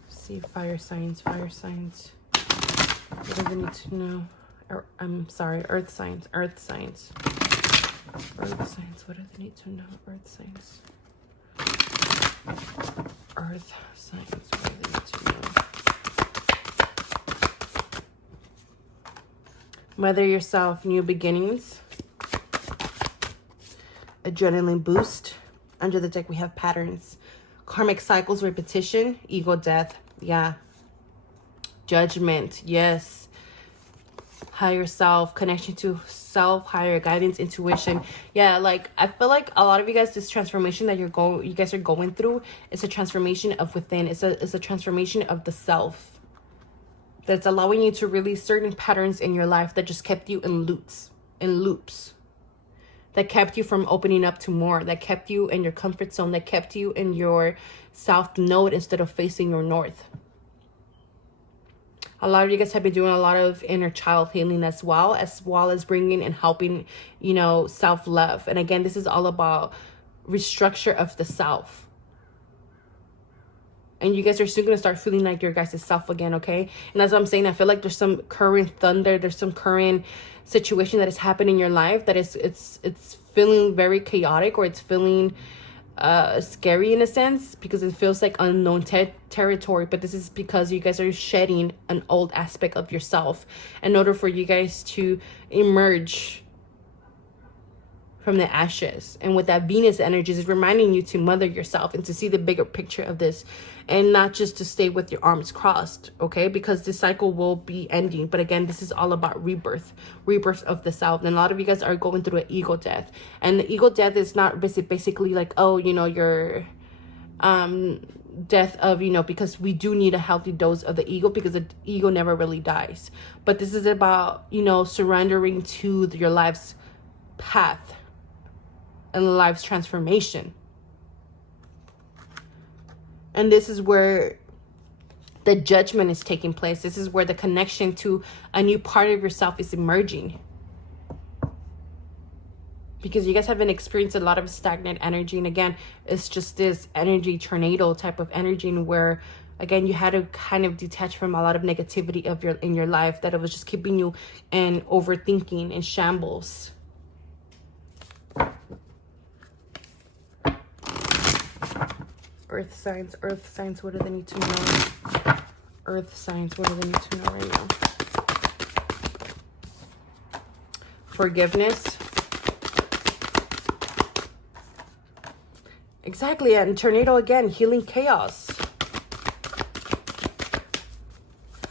Let's see, fire signs, fire signs. What do they need to know? I'm sorry, earth signs, earth signs. Earth signs, what do they need to know? Earth signs. Earth signs, what do they need to know? Mother yourself, new beginnings. Adrenaline boost. Under the deck we have patterns. Karmic cycles, repetition, ego death. Yeah. Judgment, yes. Higher self, connection to self, higher guidance, intuition. Yeah, like I feel like a lot of you guys, this transformation that you guys are going through, it's a transformation of within. It's a transformation of the self that's allowing you to release certain patterns in your life that just kept you in loops, that kept you from opening up to more, that kept you in your comfort zone, that kept you in your south node instead of facing your north. A lot of you guys have been doing a lot of inner child healing as well as bringing and helping, you know, self-love. And again, this is all about restructure of the self. And you guys are soon going to start feeling like your guys' self again, okay? And as I'm saying, I feel like there's some current thunder. There's some current situation that is happening in your life that is, it's feeling very chaotic, or it's feeling scary in a sense, because it feels like unknown territory. But this is because you guys are shedding an old aspect of yourself in order for you guys to emerge from the ashes. And with that Venus energy is reminding you to mother yourself and to see the bigger picture of this, and not just to stay with your arms crossed, okay? Because this cycle will be ending. But again, this is all about rebirth of the self. And a lot of you guys are going through an ego death, and the ego death is not basically like, oh, you know, your death of, you know, because we do need a healthy dose of the ego, because the ego never really dies. But this is about, you know, surrendering to your life's path and life's transformation. And this is where the judgment is taking place. This is where the connection to a new part of yourself is emerging. Because you guys have been experiencing a lot of stagnant energy. And again, it's just this energy tornado type of energy, where again, you had to kind of detach from a lot of negativity in your life, that it was just keeping you in overthinking and shambles. Earth signs, what do they need to know? Earth signs, what do they need to know right now? Forgiveness. Exactly, and tornado again, healing chaos.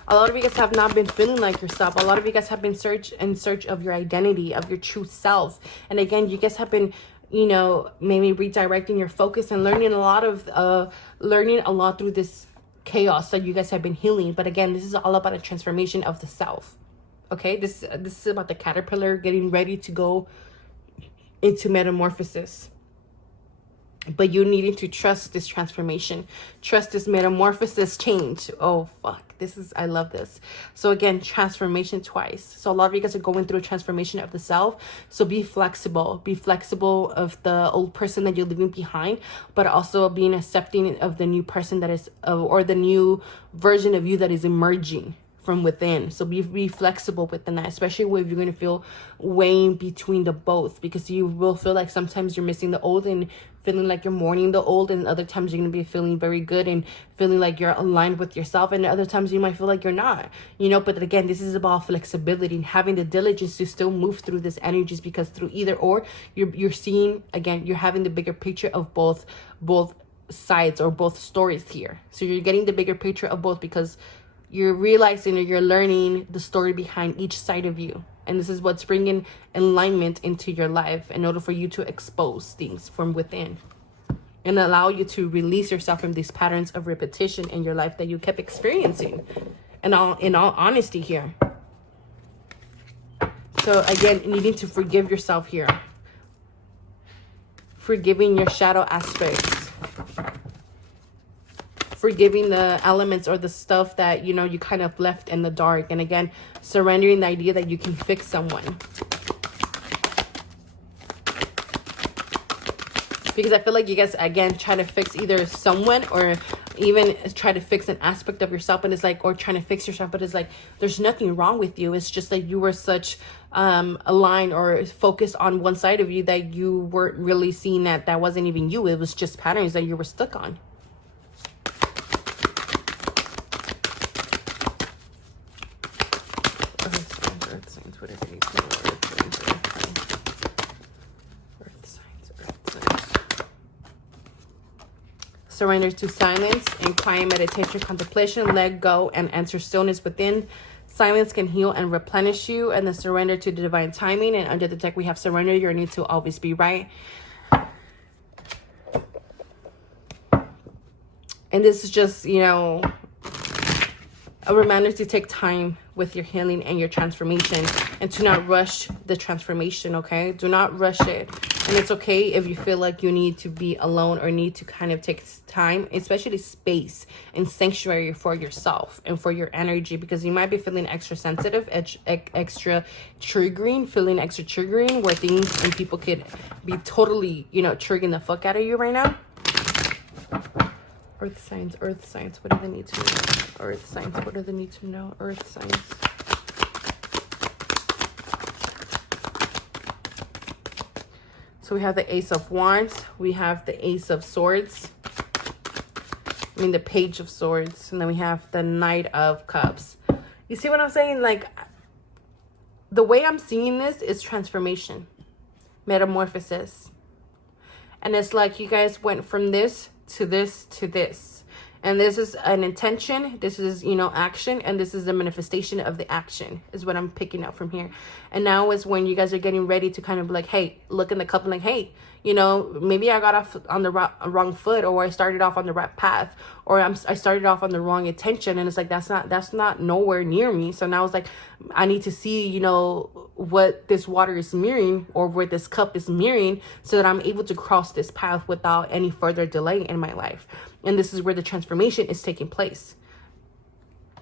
A lot of you guys have not been feeling like yourself. A lot of you guys have been in search of your identity, of your true self. And again, you guys have been, you know, maybe redirecting your focus and learning a lot through this chaos that you guys have been healing. But again, this is all about a transformation of the self. Okay, this is about the caterpillar getting ready to go into metamorphosis. But you needing to trust this transformation, trust this metamorphosis change. Oh, fuck. I love this. So again, transformation twice. So a lot of you guys are going through a transformation of the self. So be flexible. Be flexible of the old person that you're leaving behind, but also being accepting of the new person that is, or the new version of you that is emerging from within. So be flexible within that, especially if you're going to feel weighing between the both, because you will feel like sometimes you're missing the old and feeling like you're mourning the old, and other times you're going to be feeling very good and feeling like you're aligned with yourself, and other times you might feel like you're not, you know. But again, this is about flexibility and having the diligence to still move through these energies, because through either or, you're seeing, again, you're having the bigger picture of both sides or both stories here. So you're getting the bigger picture of both, because you're realizing or you're learning the story behind each side of you. And this is what's bringing alignment into your life in order for you to expose things from within and allow you to release yourself from these patterns of repetition in your life that you kept experiencing. And in all honesty here. So again, needing to forgive yourself here. Forgiving your shadow aspects. Forgiving the elements or the stuff that, you know, you kind of left in the dark. And again, surrendering the idea that you can fix someone. Because I feel like you guys, again, try to fix either someone or even try to fix an aspect of yourself. And it's like, or trying to fix yourself, but it's like, there's nothing wrong with you. It's just like you were such aligned or focused on one side of you that you weren't really seeing that wasn't even you. It was just patterns that you were stuck on. Surrender to silence and quiet meditation, contemplation, let go and enter stillness within. Silence can heal and replenish you. And then surrender to the divine timing. And under the deck, we have surrender your need to always be right. And this is just, you know, a reminder to take time with your healing and your transformation and to not rush the transformation, okay? Do not rush it. And it's okay if you feel like you need to be alone or need to kind of take time, especially space and sanctuary for yourself and for your energy, because you might be feeling extra sensitive, extra triggering, where things and people could be totally, you know, triggering the fuck out of you right now. Earth signs, what do they need to know? Earth signs, what do they need to know? Earth signs. So we have the Ace of Wands. We have the Ace of Swords. The Page of Swords. And then we have the Knight of Cups. You see what I'm saying? Like, the way I'm seeing this is transformation. Metamorphosis. And it's like you guys went from this to this to this. And this is an intention. This is, you know, action. And this is the manifestation of the action is what I'm picking up from here. And now is when you guys are getting ready to kind of be like, hey, look in the cup and like, hey, you know, maybe I got off on the wrong foot, or I started off on the right path, or I started off on the wrong intention. And it's like, that's not nowhere near me. So now it's like, I need to see, you know, what this water is mirroring, or what this cup is mirroring, so that I'm able to cross this path without any further delay in my life. And this is where the transformation is taking place.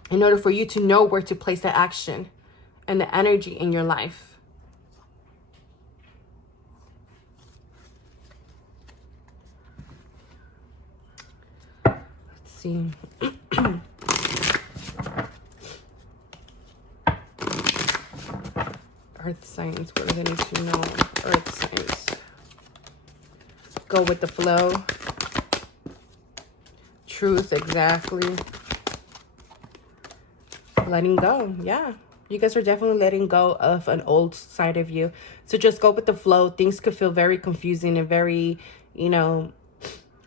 In order for you to know where to place the action and the energy in your life. Let's see. Earth signs, what do they need to know? Earth signs. Go with the flow. Truth, exactly. Letting go, yeah. You guys are definitely letting go of an old side of you. So just go with the flow. Things could feel very confusing and very, you know,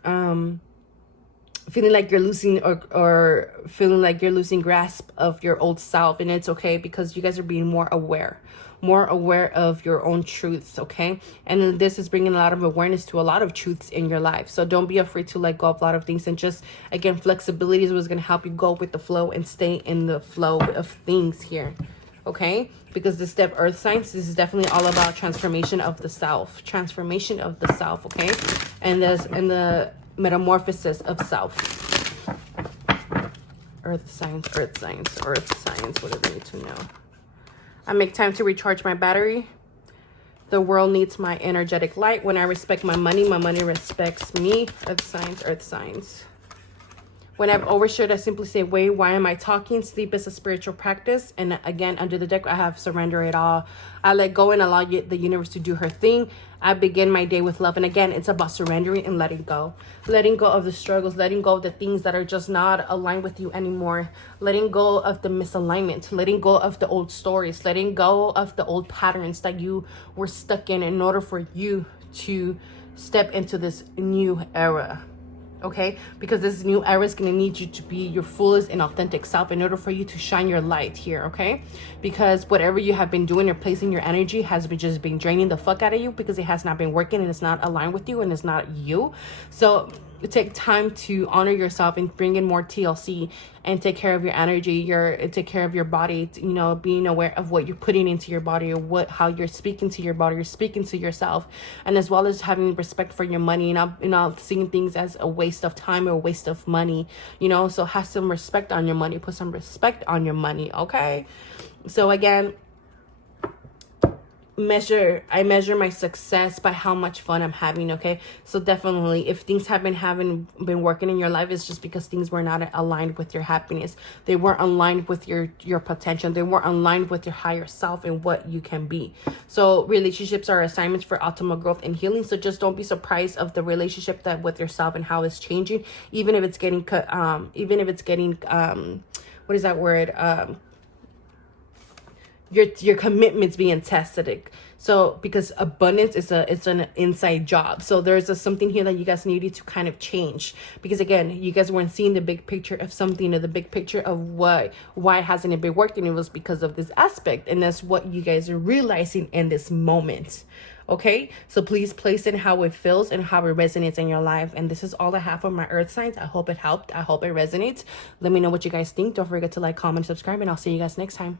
feeling like you're losing or feeling like you're losing grasp of your old self. And it's okay, because you guys are being more aware of your own truths, okay? And this is bringing a lot of awareness to a lot of truths in your life. So don't be afraid to let go of a lot of things, and just, again, flexibility is what's going to help you go with the flow and stay in the flow of things here, okay? Because the step earth signs, this is definitely all about transformation of the self, okay? And the metamorphosis of self. Earth signs, what do they need to know? I make time to recharge my battery. The world needs my energetic light. When I respect my money respects me. Earth signs. When I've overshared, I simply say, wait, why am I talking? Sleep is a spiritual practice. And again, under the deck, I have surrender it all. I let go and allow the universe to do her thing. I begin my day with love. And again, it's about surrendering and letting go. Letting go of the struggles, letting go of the things that are just not aligned with you anymore. Letting go of the misalignment, letting go of the old stories, letting go of the old patterns that you were stuck in order for you to step into this new era. Okay, because this new era is going to need you to be your fullest and authentic self in order for you to shine your light here, okay? Because whatever you have been doing or placing your energy has been just been draining the fuck out of you, because it has not been working and it's not aligned with you and it's not you. So take time to honor yourself and bring in more TLC and take care of your energy, take care of your body, you know, being aware of what you're putting into your body, or how you're speaking to your body, you're speaking to yourself, and as well as having respect for your money, and not seeing things as a waste of time or a waste of money, you know. So have some respect on your money, put some respect on your money, okay? So again, I measure my success by how much fun I'm having, okay? So definitely, if things have been working in your life, it's just because things were not aligned with your happiness. They weren't aligned with your potential. They weren't aligned with your higher self and what you can be. So relationships are assignments for optimal growth and healing. So just don't be surprised of the relationship that with yourself and how it's changing, even if it's getting what is that word, your commitments being tested. So because abundance is an inside job. So there's something here that you guys needed to kind of change, because again, you guys weren't seeing the big picture of something, or the big picture of why hasn't it been working. It was because of this aspect, and that's what you guys are realizing in this moment. Okay, so please place in how it feels and how it resonates in your life. And this is all I have for my earth signs. I hope it helped. I hope it resonates. Let me know what you guys think. Don't forget to like, comment, subscribe, and I'll see you guys next time.